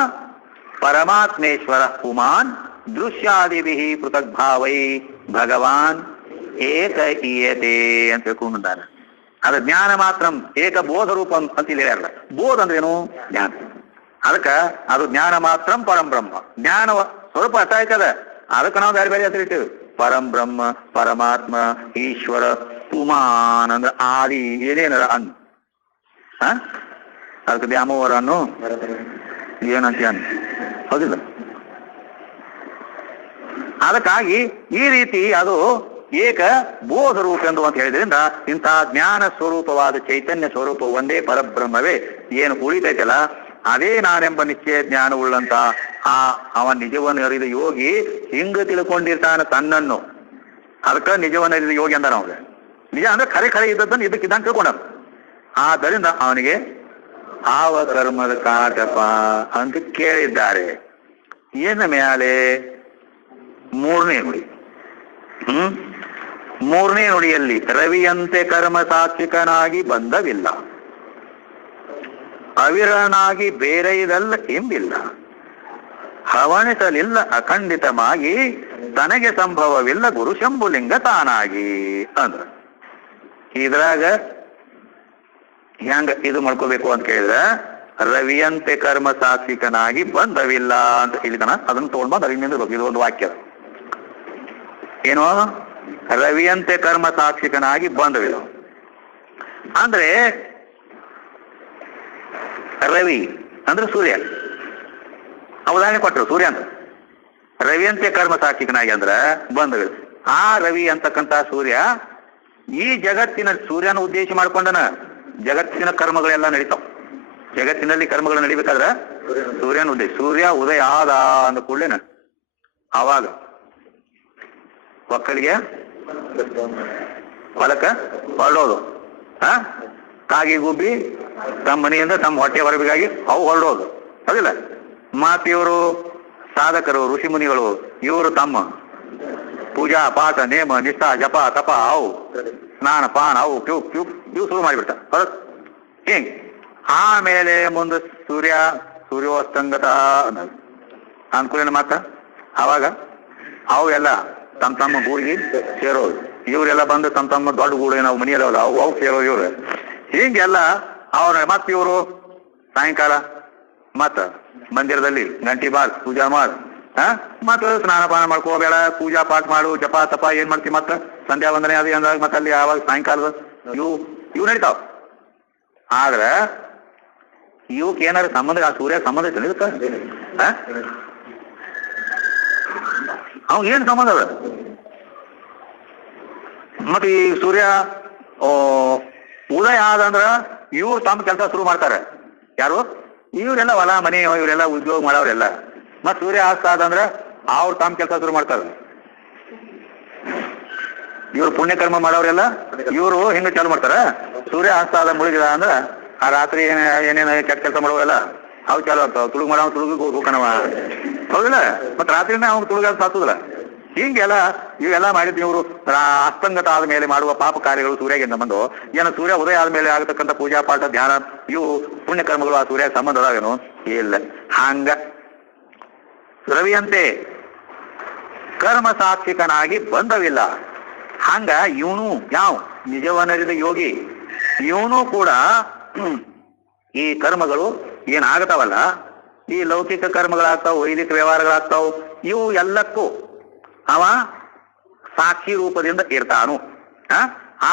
ಪರಮಾತ್ಮೇಶ್ವರ ಪುಮಾನ್ ದೃಶ್ಯಾದಿಭಿ ಪೃಥಕ್ ಭಾವೈ ಭಗವಾನ್ ಏಕ ಈಯತೆ ಅಂತ ತಿಳ್ಕೊಂಡಿದ್ದಾರೆ. ಅದ ಜ್ಞಾನ ಮಾತ್ರಂ ಏಕಬೋಧ ರೂಪಂ ಅಂತ ಹೇಳ್ಯಾರಲ್ಲ. ಬೋಧ ಅಂದ್ರೇನು? ಜ್ಞಾನ. ಅದಕ್ಕ ಅದು ಜ್ಞಾನ ಮಾತ್ರಂ ಪರಂ ಬ್ರಹ್ಮ. ಜ್ಞಾನ ಸ್ವರೂಪ ಅಟ್ಟಾಯ್ತದ, ಅದಕ್ಕೆ ನಾವು ಬೇರೆ ಬೇರೆ ಹೆಸರು ಇಟ್ಟಿವಿ. ಪರಂ ಬ್ರಹ್ಮ, ಪರಮಾತ್ಮ, ಈಶ್ವರ, ಪುಮಾನ್ ಅಂದ್ರೆ ಆದಿ ಏನೇನದ ಅನ್ ಅದಕ್ಕೆ ದ್ಯಾಮೋವರ ಅನ್ನು ಏನಂತ ಅನ್ ಹೌದಿಲ್ಲ. ಅದಕ್ಕಾಗಿ ಈ ರೀತಿ ಅದು ಏಕ ಬೋಧ ರೂಪ ಎಂದು ಅಂತ ಹೇಳಿದ್ರಿಂದ ಇಂತಹ ಜ್ಞಾನ ಸ್ವರೂಪವಾದ ಚೈತನ್ಯ ಸ್ವರೂಪ ಒಂದೇ ಪರಬ್ರಹ್ಮವೇ ಏನು ಉಳಿತೈತಲ್ಲ ಅದೇ ನಾನೆಂಬ ನಿಶ್ಚಯ ಜ್ಞಾನ ಉಳ್ಳಂತ ಅವನ ನಿಜವನ್ನು ಅರಿದ ಯೋಗಿ ಹಿಂಗ ತಿಳ್ಕೊಂಡಿರ್ತಾನೆ ತನ್ನನ್ನು. ಅದಕ್ಕ ನಿಜವನ್ನು ಅರಿದ ಯೋಗಿ ಅಂದ ನಾವು. ನಿಜ ಅಂದ್ರೆ ಖರೆ ಇದ್ದದ್ದನ್ನು ಇದಕ್ಕಿದ್ದಂಗೆ ತಿಳ್ಕೊಂಡ. ಆದ್ದರಿಂದ ಅವನಿಗೆ ಆವ ಕರ್ಮದ ಕಾಟಪ ಅಂತ ಕೇಳಿದ್ದಾರೆ. ಏನ ಮ್ಯಾಲೆ ಮೂರನೇ ನುಡಿ. ಮೂರನೇ ನುಡಿಯಲ್ಲಿ ರವಿಯಂತೆ ಕರ್ಮ ಸಾಕ್ಷಿಕನಾಗಿ ಬಂಧವಿಲ್ಲ, ಅವಿರನಾಗಿ ಬೇರೆ ಇದಲ್ಲ ಎಂಬಿಲ್ಲ, ಹವಣಿಸಲಿಲ್ಲ ಅಖಂಡಿತವಾಗಿ, ತನಗೆ ಸಂಭವವಿಲ್ಲ ಗುರು ಶಂಭುಲಿಂಗ ತಾನಾಗಿ ಅಂದ್ರ. ಇದ್ರಾಗ ಹೆಂಗ ಇದು ಮಾಡ್ಕೋಬೇಕು ಅಂತ ಕೇಳಿದ್ರೆ ರವಿಯಂತೆ ಕರ್ಮ ಸಾಕ್ಷಿಕನಾಗಿ ಬಂಧವಿಲ್ಲ ಅಂತ ಹೇಳಿದನ. ಅದನ್ನ ತಗೊಂಡ್ ಬಂದ್ ಅರಿವಿನಿಂದ ಇದು ಒಂದು ವಾಕ್ಯ. ಏನು ರವಿಯಂತೆ ಕರ್ಮ ಸಾಕ್ಷಿಕನಾಗಿ ಬಂಧವಿಲ್ಲ ಅಂದ್ರೆ ರವಿ ಅಂದ್ರೆ ಸೂರ್ಯ ಉದಾಹರಣೆ ಕೊಟ್ಟರು. ಸೂರ್ಯ ಅಂತ ರವಿಯಂತೆ ಕರ್ಮ ಸಾಕ್ಷಿಕನಾಗಿ ಅಂದ್ರ ಬಂಧವಿಲ್ಲ. ಆ ರವಿ ಅಂತಕ್ಕಂತ ಸೂರ್ಯ ಈ ಜಗತ್ತಿನ ಸೂರ್ಯನ ಉದ್ದೇಶ ಮಾಡ್ಕೊಂಡನ ಜಗತ್ತಿನ ಕರ್ಮಗಳೆಲ್ಲ ನಡೀತಾವ. ಜಗತ್ತಿನಲ್ಲಿ ಕರ್ಮಗಳು ನಡಿಬೇಕಾದ್ರ ಸೂರ್ಯನ ಉದ್ದೇಶ. ಸೂರ್ಯ ಉದಯ ಆದ ಅಂದ ಕೂಡಲೇನ ಆವಾಗ ಒಕ್ಕಲಿಗೆ ಹೊಲಕ್ಕ ಹೊರಡೋದು, ಕಾಗಿ ಗುಬ್ಬಿ ತಮ್ಮ ಮನೆಯಿಂದ ತಮ್ಮ ಹೊಟ್ಟೆ ಹೊರಬೇಕಾಗಿ ಅವು ಹೊರಡೋದು ಅದಿಲ್ಲ. ಇವರು ಸಾಧಕರು ಋಷಿ ಮುನಿಗಳು ಇವರು ತಮ್ಮ ಪೂಜಾ ಪಾಠ ನೇಮ ನಿಷ್ಠಾ ಜಪ ತಪ ಅವು ಸ್ನಾನ ಪಾನ ಅವು ಇವು ಶುರು ಮಾಡಿಬಿಡ್ತಾರೆ. ಹಿಂಗ್ ಆಮೇಲೆ ಮುಂದೆ ಸೂರ್ಯೋಸ್ತಂಗತ ಅನ್ಕೂಲೇನ ಮಾತ್ರ ಅವಾಗ ಅವು ಎಲ್ಲ ತಮ್ಮ ತಮ್ಮ ಗೂಡಿಗೆ ಸೇರೋದು. ಇವರೆಲ್ಲ ಬಂದು ತಮ್ಮ ತಮ್ಮ ದೊಡ್ಡ ಗೂಡು ನಾವು ಮನೆಯಲ್ಲ ಅವು ಸೇರೋದು ಇವ್ರು. ಹಿಂಗೆಲ್ಲ ಅವ್ರ ಮತ್ ಇವರು ಸಾಯಂಕಾಲ ಮತ್ತ ಮಂದಿರದಲ್ಲಿ ಗಂಟಿ ಬಾರ್ ಪೂಜಾ ಮಾಡು, ಮತ್ತ ಸ್ನಾನ ಪಾನ ಮಾಡ್ಕೋಬೇಡ, ಪೂಜಾ ಪಾಠ ಮಾಡು, ಜಪ ತಪ ಏನ್ ಮಾಡ್ತೀವಿ, ಮತ್ತ ಸಂಧ್ಯಾ ವಂದನೆ ಅದು ಅಂದಾಗ ಮತ್ತೆ ಅಲ್ಲಿ ಯಾವಾಗ ಸಾಯಂಕಾಲದ ಇವು ನಡೀತಾವ. ಆದ್ರ ಇವಕ್ ಏನಾರ ಸಂಬಂಧ ಆ ಸೂರ್ಯ ಸಂಬಂಧ ಐತೆ ಅವ್ ಏನ್ ಸಂಬಂಧ ಅದ? ಮತ್ತೆ ಈ ಸೂರ್ಯ ಉದಯ ಆದಂದ್ರ ಇವ್ರು ತಮ್ಮ ಕೆಲಸ ಶುರು ಮಾಡ್ತಾರೆ. ಯಾರು? ಇವರೆಲ್ಲ ಹೊಲ ಮನೆ ಇವರೆಲ್ಲ ಉದ್ಯೋಗ ಮಾಡೋರೆಲ್ಲ. ಮತ್ ಸೂರ್ಯ ಅಸ್ತ ಆದಂದ್ರ ಅವ್ರು ತಮ್ಮ ಕೆಲಸ ಶುರು ಮಾಡ್ತಾರೆ. ಇವ್ರು ಪುಣ್ಯಕರ್ಮ ಮಾಡೋರೆಲ್ಲ ಇವರು ಹಿಂಗ ಚಾಲು ಮಾಡ್ತಾರ. ಸೂರ್ಯ ಅಸ್ತ ಆದ ಮುಳುಗಿದ ಅಂದ್ರ ಆ ರಾತ್ರಿ ಏನೇನ ಕೆಟ್ಟ ಕೆಲಸ ಮಾಡೋವೆಲ್ಲ ಅವು ಚಾಲು ಆಗ್ತಾವ. ತುಳುಗ್ ಮಾಡೋ ತುಳುಗಿಗೆ ಹೋಗ್ಕಣವ ಹೌದಿಲ್ಲ. ಮತ್ ರಾತ್ರಿನ ಅವ್ನು ತುಳುಗ ಸಾತುದಿಲ್ಲ. ಹಿಂಗೆಲ್ಲ ಇವೆಲ್ಲ ಮಾಡಿದ್ ಇವರು ಅಸ್ತಂಗತ ಆದ್ಮೇಲೆ ಮಾಡುವ ಪಾಪ ಕಾರ್ಯಗಳು ಸೂರ್ಯಗೆ ಸಂಬಂಧ. ಏನು ಸೂರ್ಯ ಉದಯ ಆದ್ಮೇಲೆ ಆಗತಕ್ಕಂಥ ಪೂಜಾ ಪಾಠ ಧ್ಯಾನ ಇವು ಪುಣ್ಯಕರ್ಮಗಳು ಆ ಸೂರ್ಯ ಸಂಬಂಧ ಅದಾವೇನು? ಇಲ್ಲ. ಹಂಗ ರವಿಯಂತೆ ಕರ್ಮ ಸಾಕ್ಷಿಕನಾಗಿ ಬಂಧವಿಲ್ಲ. ಹಂಗ ಇವನು ಯಾವ ನಿಜವನ್ನರಿದ ಯೋಗಿ ಇವನು ಕೂಡ ಈ ಕರ್ಮಗಳು ಏನಾಗತಾವಲ್ಲ, ಈ ಲೌಕಿಕ ಕರ್ಮಗಳಾಗ್ತಾವ, ವೈದಿಕ ವ್ಯವಹಾರಗಳಾಗ್ತಾವ, ಇವು ಎಲ್ಲಕ್ಕೂ ಅವ ಸಾಕ್ಷಿ ರೂಪದಿಂದ ಇರ್ತಾನು.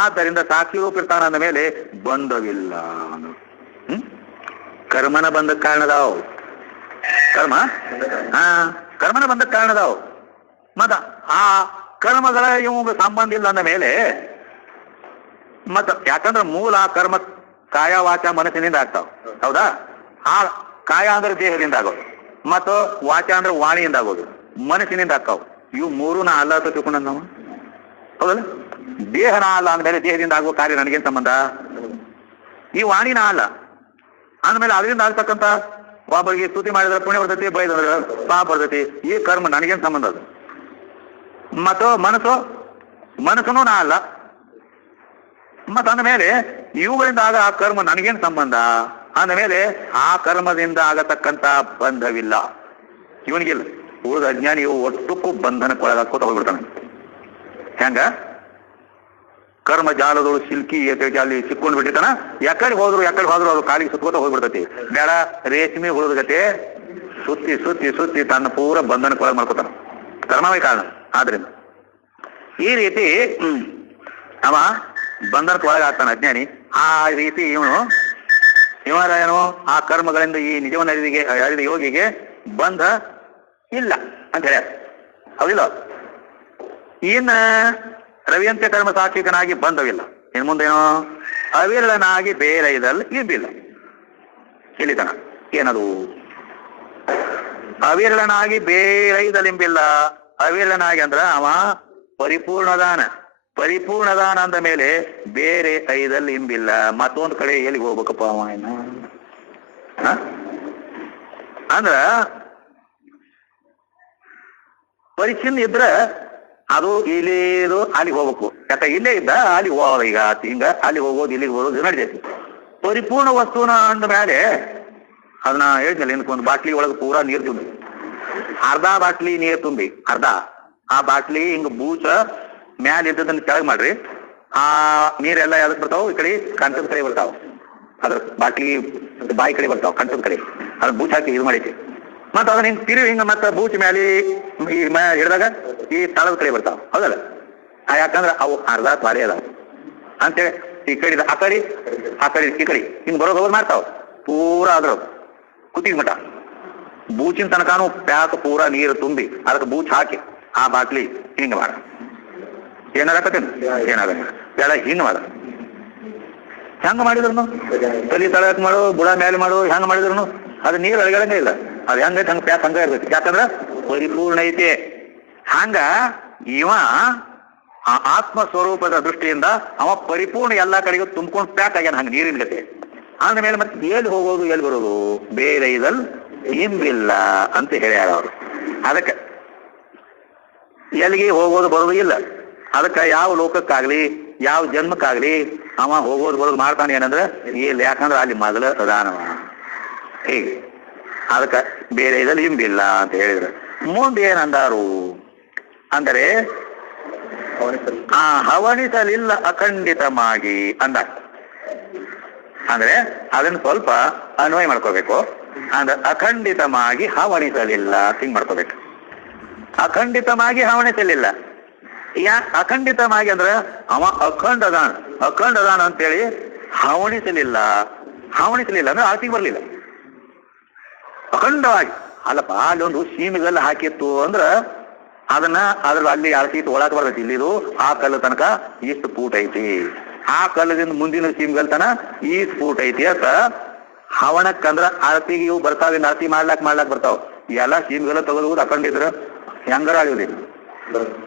ಆದ್ದರಿಂದ ಸಾಕ್ಷಿ ರೂಪ ಇರ್ತಾನ ಅಂದ ಮೇಲೆ ಬಂಧವಿಲ್ಲ. ಕರ್ಮನ ಬಂಧಕ್ಕೆ ಕಾರಣದಾವ್ ಕರ್ಮನ ಬಂಧಕ್ಕೆ ಕಾರಣದಾವ್. ಮತ್ತ ಆ ಕರ್ಮಗಳ ಇವಂಗ ಸಂಬಂಧ ಇಲ್ಲ ಅಂದ ಮೇಲೆ ಮತ್ತ ಯಾಕಂದ್ರೆ ಮೂಲ ಕರ್ಮ ಕಾಯ ವಾಚ ಮನಸ್ಸಿನಿಂದ ಆಗ್ತಾವ. ಹೌದಾ? ಆ ಕಾಯ ಅಂದ್ರೆ ದೇಹದಿಂದ ಆಗೋದು, ಮತ್ತು ವಾಚ ಅಂದ್ರೆ ವಾಣಿಯಿಂದ ಆಗೋದು, ಮನಸ್ಸಿನಿಂದ ಆಗ್ತಾವ. ಇವು ಮೂರು ನಾ ಅಲ್ಲ ಅಂತ ತಿಳ್ಕೊಂಡ ನಾವು. ಹೌದಲ್ಲ? ದೇಹನ ಅಲ್ಲ ಅಂದ್ಮೇಲೆ ದೇಹದಿಂದ ಆಗುವ ಕಾರ್ಯ ನನಗೇನ್ ಸಂಬಂಧ? ಈ ವಾಣಿನ ಅಲ್ಲ ಅಂದ್ಮೇಲೆ ಅದರಿಂದ ಆಗ್ತಕ್ಕಂಥ ಒಬ್ಬರಿಗೆ ಸ್ತುತಿ ಮಾಡಿದ್ರೆ ಪುಣ್ಯ ಬರ್ತೈತಿ, ಬೈದಂದ್ರೆ ಪಾಪ ಬರ್ತೈತಿ. ಈ ಕರ್ಮ ನನಗೇನ್ ಸಂಬಂಧ ಅದು? ಮತ್ತು ಮನಸ್ಸುನೂ ನಾ ಅಲ್ಲ. ಮತ್ತ ಅಂದ ಮೇಲೆ ಇವುಗಳಿಂದ ಆಗ ಆ ಕರ್ಮ ನನಗೇನ್ ಸಂಬಂಧ ಅಂದ ಮೇಲೆ ಆ ಕರ್ಮದಿಂದ ಆಗತಕ್ಕಂತ ಬಂಧವಿಲ್ಲ ಇವನಿಗಿಲ್ಲ. ಉಳಿದ ಅಜ್ಞಾನಿ ಒಟ್ಟಕ್ಕೂ ಬಂಧನಕ್ಕೊಳಗಾಕೋತ ಹೋಗ್ಬಿಡ್ತಾನೆ. ಹೆಂಗ ಕರ್ಮ ಜಾಲದೊಳು ಸಿಲ್ಕಿ ಅಲ್ಲಿ ಸಿಕ್ಕೊಂಡು ಬಿಟ್ಟಿರ್ತಾನ. ಎಕಡೆ ಹೋದ್ರು ಅದು ಕಾಲಿಗೆ ಸುತ್ಕೋತ ಹೋಗ್ಬಿಡ್ತೈತಿ. ಬೇಡ ರೇಷ್ಮೆ ಹುಳದ ಗತೆ ಸುತ್ತಿ ತನ್ನ ಪೂರ ಬಂಧನಕ್ಕೊಳಗ್ ಮಾಡ್ಕೋತಾನ. ಕರ್ಮವೇ ಕಾರಣ. ಆದ್ರಿಂದ ಈ ರೀತಿ ಅವ ಬಂಧನಕ್ಕೆ ಒಳಗಾಗ್ತಾನೆ ಅಜ್ಞಾನಿ. ಆ ರೀತಿ ಇವನು ಏನು ಆ ಕರ್ಮಗಳಿಂದ ಈ ನಿಜವನ್ನ ಅರಿದ ಯೋಗಿಗೆ ಬಂಧ ಇಲ್ಲ ಅಂತ ಹೇಳ್ಯಾರ. ಹೌದಿಲ್ಲ? ಇನ್ನ ರವಿಯಂತೆ ಕರ್ಮ ಸಾತ್ವಿಕನಾಗಿ ಬಂಧವಿಲ್ಲ. ಇನ್ ಮುಂದೇನು ಅವಿರಳನಾಗಿ ಬೇರೆ ಇದಲ್ಲಿ ಇಂಬಿಲ್ಲ. ಇಲ್ಲಿತನ ಏನದು? ಅವಿರಳನಾಗಿ ಬೇರೈದಲಿಂಬಿಲ್ಲ. ಅವಿರಳನಾಗಿ ಅಂದ್ರ ಅವ ಪರಿಪೂರ್ಣದಾನ ಅಂದ ಮೇಲೆ ಬೇರೆ ಐದಲ್ಲಿ ಇಂಬಿಲ್ಲ. ಮತ್ತೊಂದು ಕಡೆ ಎಲ್ಲಿಗೆ ಹೋಗ್ಬೇಕಪ್ಪ ಅವ ಏನ ಅಂದ್ರ ಪರಿಚಿನ್ ಇದ್ರ ಅದು ಇಲ್ಲಿದು ಅಲ್ಲಿಗೆ ಹೋಗ್ಬೇಕು. ಯಾಕ ಇಲ್ಲೇ ಇದ್ದ ಅಲ್ಲಿ ಹೋಗೋದು. ಈಗ ಹಿಂಗ ಅಲ್ಲಿ ಹೋಗೋದು ಇಲ್ಲಿಗೆ ಹೋಗೋದು ನಡಿತೈತಿ. ಪರಿಪೂರ್ಣ ವಸ್ತುನ ಅಂದ ಮೇಲೆ ಅದನ್ನ ಹೇಳಿದ್ನಲ್ಲ, ಒಂದು ಬಾಟ್ಲಿ ಒಳಗೆ ಪೂರಾ ನೀರು ತುಂಬಿ, ಅರ್ಧ ಬಾಟ್ಲಿ ನೀರು ತುಂಬಿ ಅರ್ಧ ಆ ಬಾಟ್ಲಿ ಹಿಂಗ ಬೂಚ ಮ್ಯಾಲ ಇದ್ದದನ್ನ ಕೆಳಗ್ ಮಾಡ್ರಿ. ಆ ನೀರೆಲ್ಲ ಯಾವ್ದಕ್ ಬರ್ತಾವ? ಈ ಕಡೆ ಕಂಠದ ಕಡೆ ಬರ್ತಾವ. ಅದ್ರ ಬಾಟ್ಲಿ ಬಾಯಿ ಕಡೆ ಬರ್ತಾವ, ಕಂಠದ ಕಡೆ. ಅದ್ ಬೂಚ್ ಹಾಕಿ ಇದು ಮಾಡೈತಿ. ಮತ್ತ ಅದನ್ನ ಹಿಂಗ್ ತಿರುವಿ ಹಿಂಗ ಮತ್ತ ಬೂಚ್ ಮ್ಯಾಲಿ ಈ ಹಿಡಿದಾಗ ಈ ತಳದ ಕಡೆ ಬರ್ತಾವ. ಹೌದಲ್ಲ? ಯಾಕಂದ್ರ ಅವು ಅರ್ಧ ತ್ವಾರೆ ಅದಾವ ಅಂತೇಳಿ ಈ ಕಡೆ ಆ ಕಡೆ ಈ ಕಡೆ ಹಿಂಗ್ ಬರೋದು ಹೋಗೋದು ಮಾಡ್ತಾವ. ಪೂರಾ ಅದ್ರ ಕುತ್ತಿಗೆ ಮಠ ಬೂಚಿನ ತನಕಾನು ಪ್ಯಾಕ್ ಪೂರಾ ನೀರು ತುಂಬಿ ಅದಕ್ಕೆ ಬೂಚ್ ಹಾಕಿ ಆ ಬಾಟ್ಲಿ ಹಿಂಗ ಮಾಡ. ಏನಾಗತ್ತೇನು? ಏನಾಗಲ್ಲ. ಎಲ್ಲ ಹಿಂಗ ಮಾಡ. ಹೆಂಗ ಮಾಡಿದ್ರು ತಲೆ ತಳಕ್ ಮಾಡು, ಬುಡ ಮೇಲೆ ಮಾಡು, ಹೆಂಗ ಮಾಡಿದ್ರು ಅದು ನೀರು ಅಳಗಳಂಗೆ ಇಲ್ಲ. ಅದು ಹೆಂಗೈತೆ ಹಂಗ ಪ್ಯಾಕ್ ಹಂಗ ಇರ್ತೈತಿ. ಯಾಕಂದ್ರ ಪರಿಪೂರ್ಣ ಐತಿ. ಹಂಗ ಇವ ಆ ಆತ್ಮ ಸ್ವರೂಪದ ದೃಷ್ಟಿಯಿಂದ ಅವ ಪರಿಪೂರ್ಣ ಎಲ್ಲಾ ಕಡೆಗೂ ತುಂಬ್ಕೊಂಡು ಪ್ಯಾಕ್ ಆಗ್ಯಾನ ಹಂಗ ನೀರಿನ ಗತೆ. ಅಂದ್ಮೇಲೆ ಮತ್ತೆ ಎಲ್ಲಿ ಹೋಗೋದು ಎಲ್ಲಿ ಬರೋದು? ಬೇರೆ ಇದಲ್ ಇಂಬಿಲ್ಲ ಅಂತ ಹೇಳ್ಯಾರ ಅವರು. ಅದಕ್ಕೆ ಎಲ್ಲಿಗೆ ಹೋಗೋದು ಬರೋದು ಇಲ್ಲ. ಅದಕ್ಕೆ ಯಾವ ಲೋಕಕ್ಕಾಗ್ಲಿ ಯಾವ ಜನ್ಮಕ್ಕಾಗ್ಲಿ ಅವ ಹೋಗೋದು ಬರೋದು ಮಾಡ್ತಾನೆ ಏನಂದ್ರೆ ಇಲ್ಲಿ. ಯಾಕಂದ್ರೆ ಅಲ್ಲಿ ಮೊದಲು ಪ್ರಧಾನವ ಹೀಗೆ. ಅದಕ್ಕೆ ಬೇರೆ ಇದಲ್ಲಿ ಇಂಬಿಲ್ಲ ಅಂತ ಹೇಳಿದ್ರು. ಮುಂದೆ ಏನಂದಾರು ಅಂದರೆ ಆ ಹವಣಿಸಲಿಲ್ಲ ಅಖಂಡಿತಮಾಗಿ ಅಂದ. ಅಂದ್ರೆ ಅದನ್ನ ಸ್ವಲ್ಪ ಅನ್ವಯ ಮಾಡ್ಕೋಬೇಕು. ಅಂದ್ರೆ ಅಖಂಡಿತವಾಗಿ ಹವಣಿಸಲಿಲ್ಲ ಹಿಂಗ್ ಮಾಡ್ಕೋಬೇಕು. ಅಖಂಡಿತವಾಗಿ ಹವಣಿಸಲಿಲ್ಲ. ಅಖಂಡಿತವಾಗಿ ಅಂದ್ರೆ ಅವ ಅಖಂಡದಾನ ಅಂತೇಳಿ ಹವಣಿಸಲಿಲ್ಲ ಅಂದ್ರೆ ಆರ್ತಿಗೆ ಬರ್ಲಿಲ್ಲ. ಅಖಂಡವಾಗಿ ಅಲ್ಲಪ್ಪ ಅಲ್ಲೊಂದು ಸೀಮೆಗಲ್ಲು ಹಾಕಿತ್ತು ಅಂದ್ರ ಅದನ್ನ ಅಲ್ಲಿ ಅಳತಿ ಒಳಕ್ ಬರ್ತೈತಿ. ಇಲ್ಲಿದು ಆ ಕಲ್ಲು ತನಕ ಇಷ್ಟು ಫೂಟ್ ಐತಿ, ಆ ಕಲ್ಲದಿಂದ ಮುಂದಿನ ಸೀಮೆಗಲ್ ತನ ಈಸ್ಟ್ ಫೂಟ್ ಐತಿ ಅಂತ ಹವಣಕ್ಕಂದ್ರ ಅಳತಿಗೆ ಇವು ಬರ್ತಾವ. ಅಳತಿ ಮಾಡ್ಲಾಕ್ ಬರ್ತಾವ. ಎಲ್ಲ ಸೀಮೆಗಲ್ಲ ತಗೋದು ಅಖಂಡಿದ್ರ ಹೆಂಗಾರ ಅಳಿಯೋದಿಲ್ಲ.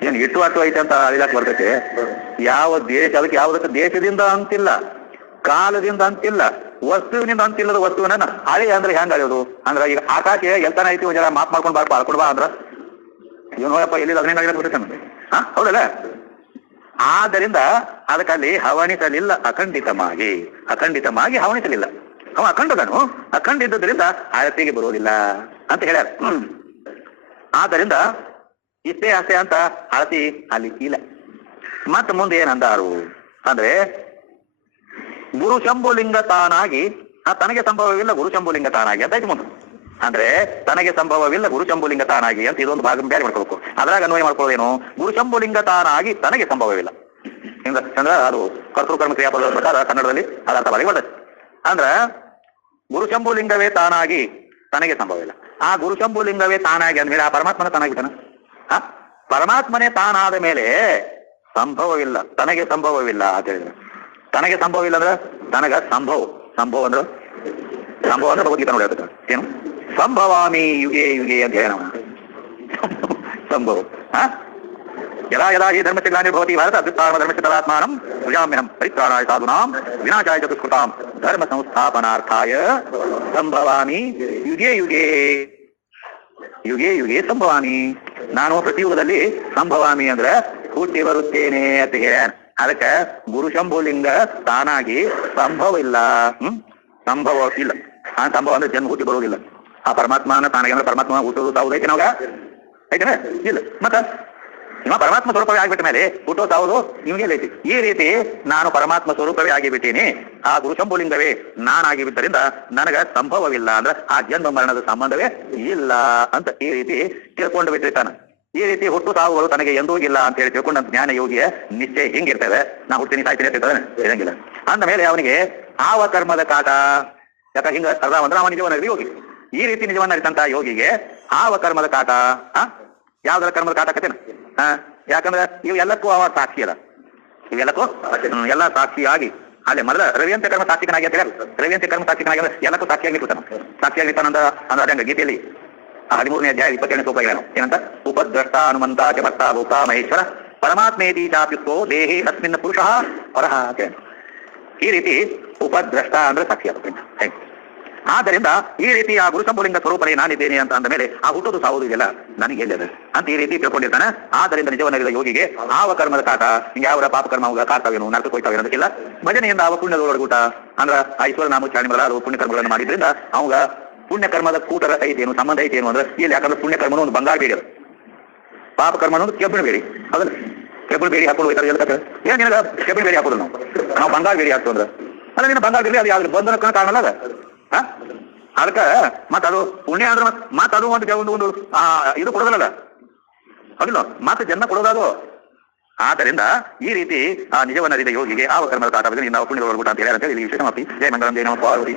ಏನ್ ಇಟ್ಟು ಅಟ್ಟು ಐತೆ ಅಂತ ಅಳಿಲಾಕ್ ಬರ್ತೈತೆ. ಯಾವ ದೇಶ ಅದಕ್ಕೆ ಯಾವ್ದಕ್ಕೆ ದೇಶದಿಂದ ಅಂತಿಲ್ಲ, ಕಾಲದಿಂದ ಅಂತಿಲ್ಲ, ವಸ್ತುವಿನಿಂದ ಅಂತಿಲ್ಲದ ವಸ್ತುವನ್ನ ಅಳಿ ಅಂದ್ರೆ ಹೆಂಗ್ ಅಳಿಯೋದು? ಅಂದ್ರ ಈಗ ಆಕಾಶ ಎಲ್ತಾನ ಐತಿ ಒಂದ್ ಜನ ಮಾಪ್ ಮಾಡ್ಕೊಂಡ್ ಬಾಳ್ಕೊಡ್ಬಾ ಅಂದ್ರ ಇವ್ ನೋಡಪ್ಪ ಎಲ್ಲಿ ಹದಿನೈದು ಬರ್ತೈತೆ. ಹೌದಲ್ಲ? ಆದ್ದರಿಂದ ಅದಕ್ಕಲ್ಲಿ ಹವಣಿಸಲಿಲ್ಲ ಅಖಂಡಿತಮಾಗಿ ಹವಣಿಸಲಿಲ್ಲ. ಅವ ಅಖಂಡದನು. ಅಖಂಡ ಇದ್ದದ್ರಿಂದ ಅಳತೆಗೆ ಬರೋದಿಲ್ಲ ಅಂತ ಹೇಳ್ಯಾರ. ಆದ್ದರಿಂದ ಇಷ್ಟೇ ಅಷ್ಟೇ ಅಂತ ಅಳತಿ ಅಲ್ಲಿ ಇಲ್ಲ. ಮತ್ತ ಮುಂದೆ ಏನಂದಾರು ಅಂದ್ರೆ ಗುರು ಶಂಭುಲಿಂಗ ತಾನಾಗಿ ತನಗೆ ಸಂಭವವಿಲ್ಲ ಗುರು ಶಂಭುಲಿಂಗ ತಾನಾಗಿ ಅಂತ ಮುಂದೆ. ಅಂದ್ರೆ ತನಗೆ ಸಂಭವವಿಲ್ಲ ಗುರು ಶಂಭುಲಿಂಗ ತಾನಾಗಿ ಅಂತ ಇದೊಂದು ಭಾಗ ಬೇರೆ ಮಾಡ್ಕೋಬೇಕು. ಅದ್ರಾಗ ಅನ್ವಯ ಮಾಡ್ಕೊಳ್ಳೋದೇನು? ಗುರು ಶಂಭುಲಿಂಗ ತಾನಾಗಿ ತನಗೆ ಸಂಭವವಿಲ್ಲ. ಅಂದ್ರೆ ಅದು ಕರ್ತೃಕರ್ಮ ಕ್ರಿಯಾಪದ ಪ್ರಕಾರ ಕನ್ನಡದಲ್ಲಿ ಅದರ್ಥ ಬಾರಿ ಬರ್ತದೆ. ಅಂದ್ರ ಗುರುಶಂಭುಲಿಂಗವೇ ತಾನಾಗಿ ತನಗೆ ಸಂಭವವಿಲ್ಲ. ಆ ಗುರುಶಂಭುಲಿಂಗವೇ ತಾನಾಗಿ ಅಂದ್ಮೇಲೆ ಆ ಪರಮಾತ್ಮನ ತಾನಾಗಿದ್ದಾನ. ಪರಮಾತ್ಮನೇ ತಾನಾದ ಮೇಲೆ ಸಂಭವವಿಲ್ಲ, ತನಗೆ ಸಂಭವವಿಲ್ಲ ಅಂತ ಹೇಳಿದ್ರೆ. ತನಗೆ ಸಂಭವವಿಲ್ಲ ಅಂದ್ರೆ ತನಗ ಸಂಭವ ಅಂದ್ರೆ ಭಗವದ್ಗೀತಾ ನೋಡಿ ಏನು ಸಂಭವಾಮಿ ಯುಗೆ ಯುಗೆ ಅಂತ ಹೇಳ ಸಂಭವ. ಯದಾ ಯದಾ ಹಿ ಧರ್ಮಸ್ಯ ಗ್ಲಾನಿರ್ಭವತಿ ಭಾರತ ಅಭ್ಯುತ್ಥಾನ ಧರ್ಮಸ್ಯ ತದಾತ್ಮಾನಂ ಸೃಜಾಮ್ಯಹಂ ಪರಿತ್ರಾಣಾಯ ಸಾಧೂನಾಂ ವಿನಾಶಾಯ ಚತುಷ್ಕೃತಾಂ ಧರ್ಮ ಸಂಸ್ಥಾಪನಾರ್ಥಾಯ ಸಂಭವಾಮಿ ಯುಗೆ ಯುಗೆ ಸಂಭವಾಮಿ. ನಾನು ಪ್ರತಿಯುಗದಲ್ಲಿ ಸಂಭವಾಮಿ ಅಂದ್ರೆ ಹುಟ್ಟಿ ಬರುತ್ತೇನೆ ಅಂತ ಹೇಳ. ಅದಕ್ಕೆ ಗುರು ಶಂಭುಲಿಂಗ ತಾನಾಗಿ ಸಂಭವ ಇಲ್ಲ. ಸಂಭವ ಇಲ್ಲ. ಆ ಸಂಭವ ಅಂದ್ರೆ ಜನ್ಮ ಹುಟ್ಟಿ ಬರುವುದಿಲ್ಲ. ಆ ಪರಮಾತ್ಮನ ತಾನಾಗಿ ಅಂದ್ರೆ ಪರಮಾತ್ಮ ಹುಟ್ಟೋದು ತಾವುದೈತೆ ನಾವಾಗ ಐತೇನೆ ಇಲ್ಲ. ಮತ್ತ ನಿಮ್ಮ ಪರಮಾತ್ಮ ಸ್ವರೂಪವೇ ಆಗಿಬಿಟ್ಟ ಮೇಲೆ ಹುಟ್ಟೋ ತಾವುದು ನಿಮ್ಗೆ ಐತಿ. ಈ ರೀತಿ ನಾನು ಪರಮಾತ್ಮ ಸ್ವರೂಪವೇ ಆಗಿಬಿಟ್ಟೀನಿ, ಆ ಗುರುಶಂಭುಲಿಂಗವೇ ನಾನಾಗಿದ್ದರಿಂದ ನನಗ ಸಂಭವವಿಲ್ಲ ಅಂದ್ರೆ ಆ ಜನ್ಮ ಮರಣದ ಸಂಬಂಧವೇ ಇಲ್ಲ ಅಂತ ಈ ರೀತಿ ತಿಳ್ಕೊಂಡು ಬಿಟ್ಟಿರ್ತಾನ. ಈ ರೀತಿ ಹುಟ್ಟು ಸಾವುಗಳು ತನಗೆ ಎಂದೂ ಇಲ್ಲ ಅಂತ ಹೇಳಿ ತಿಳ್ಕೊಂಡ ಜ್ಞಾನ ಯೋಗಿಯ ನಿಶ್ಚಯ ಹಿಂಗಿರ್ತದೆ. ನಾ ಹುಡ್ತೀನಿ ಸಾಯ್ತೀನಿ ಅಂತ ಇರಂಗಿಲ್ಲ. ಅಂದ ಮೇಲೆ ಅವನಿಗೆ ಆವ ಕರ್ಮದ ಕಾಟ, ಯಾಕ ಹಿಂಗ ಅರ್ಧ ಅಂದ್ರೆ ಅವನ ನಿಜವನ್ನ ಯೋಗಿ. ಈ ರೀತಿ ನಿಜವನ್ನ ಅರಿತಂತ ಯೋಗಿಗೆ ಆವ ಕರ್ಮದ ಕಾಟ, ಯಾವ್ದರ ಕರ್ಮದ ಕಾಟ ಕತೆನ. ಯಾಕಂದ್ರೆ ಇವು ಎಲ್ಲಕ್ಕೂ ಅವ ಸಾಕ್ಷಿ ಅದ, ಇವೆಲ್ಲಕ್ಕೂ ಎಲ್ಲ ಸಾಕ್ಷಿಯಾಗಿ ಅಲ್ಲೇ ಮೊದಲ ರವಿಯಂತ ಕರ್ಮ ಸಾಕ್ಷಿಕನಾಗಿ ಅಂತ ಹೇಳಿ, ರವಿಯಂತ ಕರ್ಮ ಸಾಕ್ಷಿಕನಾಗಿ ಅಂದ್ರೆ ಎಲ್ಲಕ್ಕೂ ಸಾಕ್ಷಿಯಾಗಿರ್ತಾನ. ಸಾಕ್ಷಿಯಾಗಿರ್ತಾನಂದ ಅಂದ್ರೆ ಅದಂಗ ಗೀತೆಯಲ್ಲಿ 13ನೇ ಅಧ್ಯಾಯ 27ನೇ ಶ್ಲೋಕ ಏನಂತ, ಉಪದ್ರಷ್ಟ ಹನುಮಂತ ಚ ಭಕ್ತ ಭೂತ ಮಹೇಶ್ವರ ಪರಮಾತ್ಮೇತಿ ಚಾಪ್ಯುಕ್ತೋ ದೇಹೇ ಅಸ್ಮಿನ್ ಪುರುಷ ಪರಹ. ಈ ರೀತಿ ಉಪದ್ರಷ್ಟ ಅಂದ್ರೆ ಸಾಕ್ಷಿ ಆಗುತ್ತೆ. ಆದ್ದರಿಂದ ಈ ರೀತಿ ಆ ಗುರು ಸಂಭುಲಿಂಗ ಸ್ವರೂಪನೇ ನಾನಿದ್ದೇನೆ ಅಂತ ಅಂದ ಮೇಲೆ ಆ ಹುಟ್ಟುದು ಸಾವುದು ಇದೆಲ್ಲ ನನಗೆ ಎಲ್ಲಿದೆ ಅಂತ ಈ ರೀತಿ ತಿಳ್ಕೊಂಡಿರ್ತಾನೆ. ಆದ್ದರಿಂದ ನಿಜವನ್ನರಿದ ಯೋಗಿಗೆ ಆವ ಕರ್ಮದ ಕಾಟ, ಹಿಂಗ್ಯಾವರ ಪಾಪ ಕರ್ಮ ಕಾಡ್ತಾವೇನು, ನರಕಕ್ಕೆ ಹೋಗ್ತಾವೇನು ಅದಕ್ಕಿಲ್ಲ. ಭಜನೆಯಿಂದ ಆವ ಪುಣ್ಯದೊಳಗೂಟ ಅಂದ್ರ ಆ ಈಶ್ವರ ನಾಮ ಚಾರಣೆ ಮೊದಲಾದ ಪುಣ್ಯ ಕರ್ಮಗಳನ್ನು ಮಾಡಿದ್ರಿಂದ ಅವಾಗ ಪುಣ್ಯ ಕರ್ಮದ ಕೂಟರ ಐತೇನು, ಸಂಬಂಧ ಐತೇನು ಅಂದ್ರೆ ಇಲ್ಲಿ. ಯಾಕಂದ್ರೆ ಪುಣ್ಯ ಕರ್ಮನು ಒಂದು ಬಂಗಾರ ಬೇಡಿ, ಅದು ಪಾಪ ಕರ್ಮ ಅನ್ನೋದು ಕೆಬ್ಬಿಣ ಬೇಡಿ. ಅದನ್ನ ಕೆಬ್ಬಿಣ ಬೇಡಿ ಹಾಕೊಂಡು ಹೋಗ್ತಾರೆ ಎಲ್ಲ. ಏನ್ ನಿನಗ ಕೆಬ್ಬಿಣ ಬೇಡಿ ಹಾಕೋದು ನಾವು ಬಂಗಾರ ಬೇಡಿ ಹಾಕ್ತು ಅಂದ್ರೆ ಅಲ್ಲ, ನೀನು ಬಂಗಾರ ಬೇಡಿ ಅದು ಯಾವ್ದು ಬಂಧನಕ್ಕ ಕಾರಣ ಅಲ್ಲ ಅದ. ಅದಕ್ಕ ಮತ್ತ ಅದು ಪುಣ್ಯ ಅಂದ್ರೆ ಮತ್ತ ಅದು ಒಂದು ಇದು ಕೊಡೋದಲ್ಲ, ಅದಿಲ್ಲ ಮತ್ತೆ ಜನ್ಮ ಕೊಡೋದದು. ಆದ್ದರಿಂದ ಈ ರೀತಿ ಆ ನಿಜವನ್ನರಿದ ಯೋಗಿಗೆ ಆವ ಕರ್ಮದ ಕಾಟ, ನಾವು ಪುಣ್ಯದೊಳಗುಟ ಅಂತ ಹೇಳಿ ಇಲ್ಲಿ ವಿಶೇಷ ಮಾತಿ. ಜಯ ಮಂಗಳಂ, ಜಯ ನಮ ಪಾರ್ವತಿ.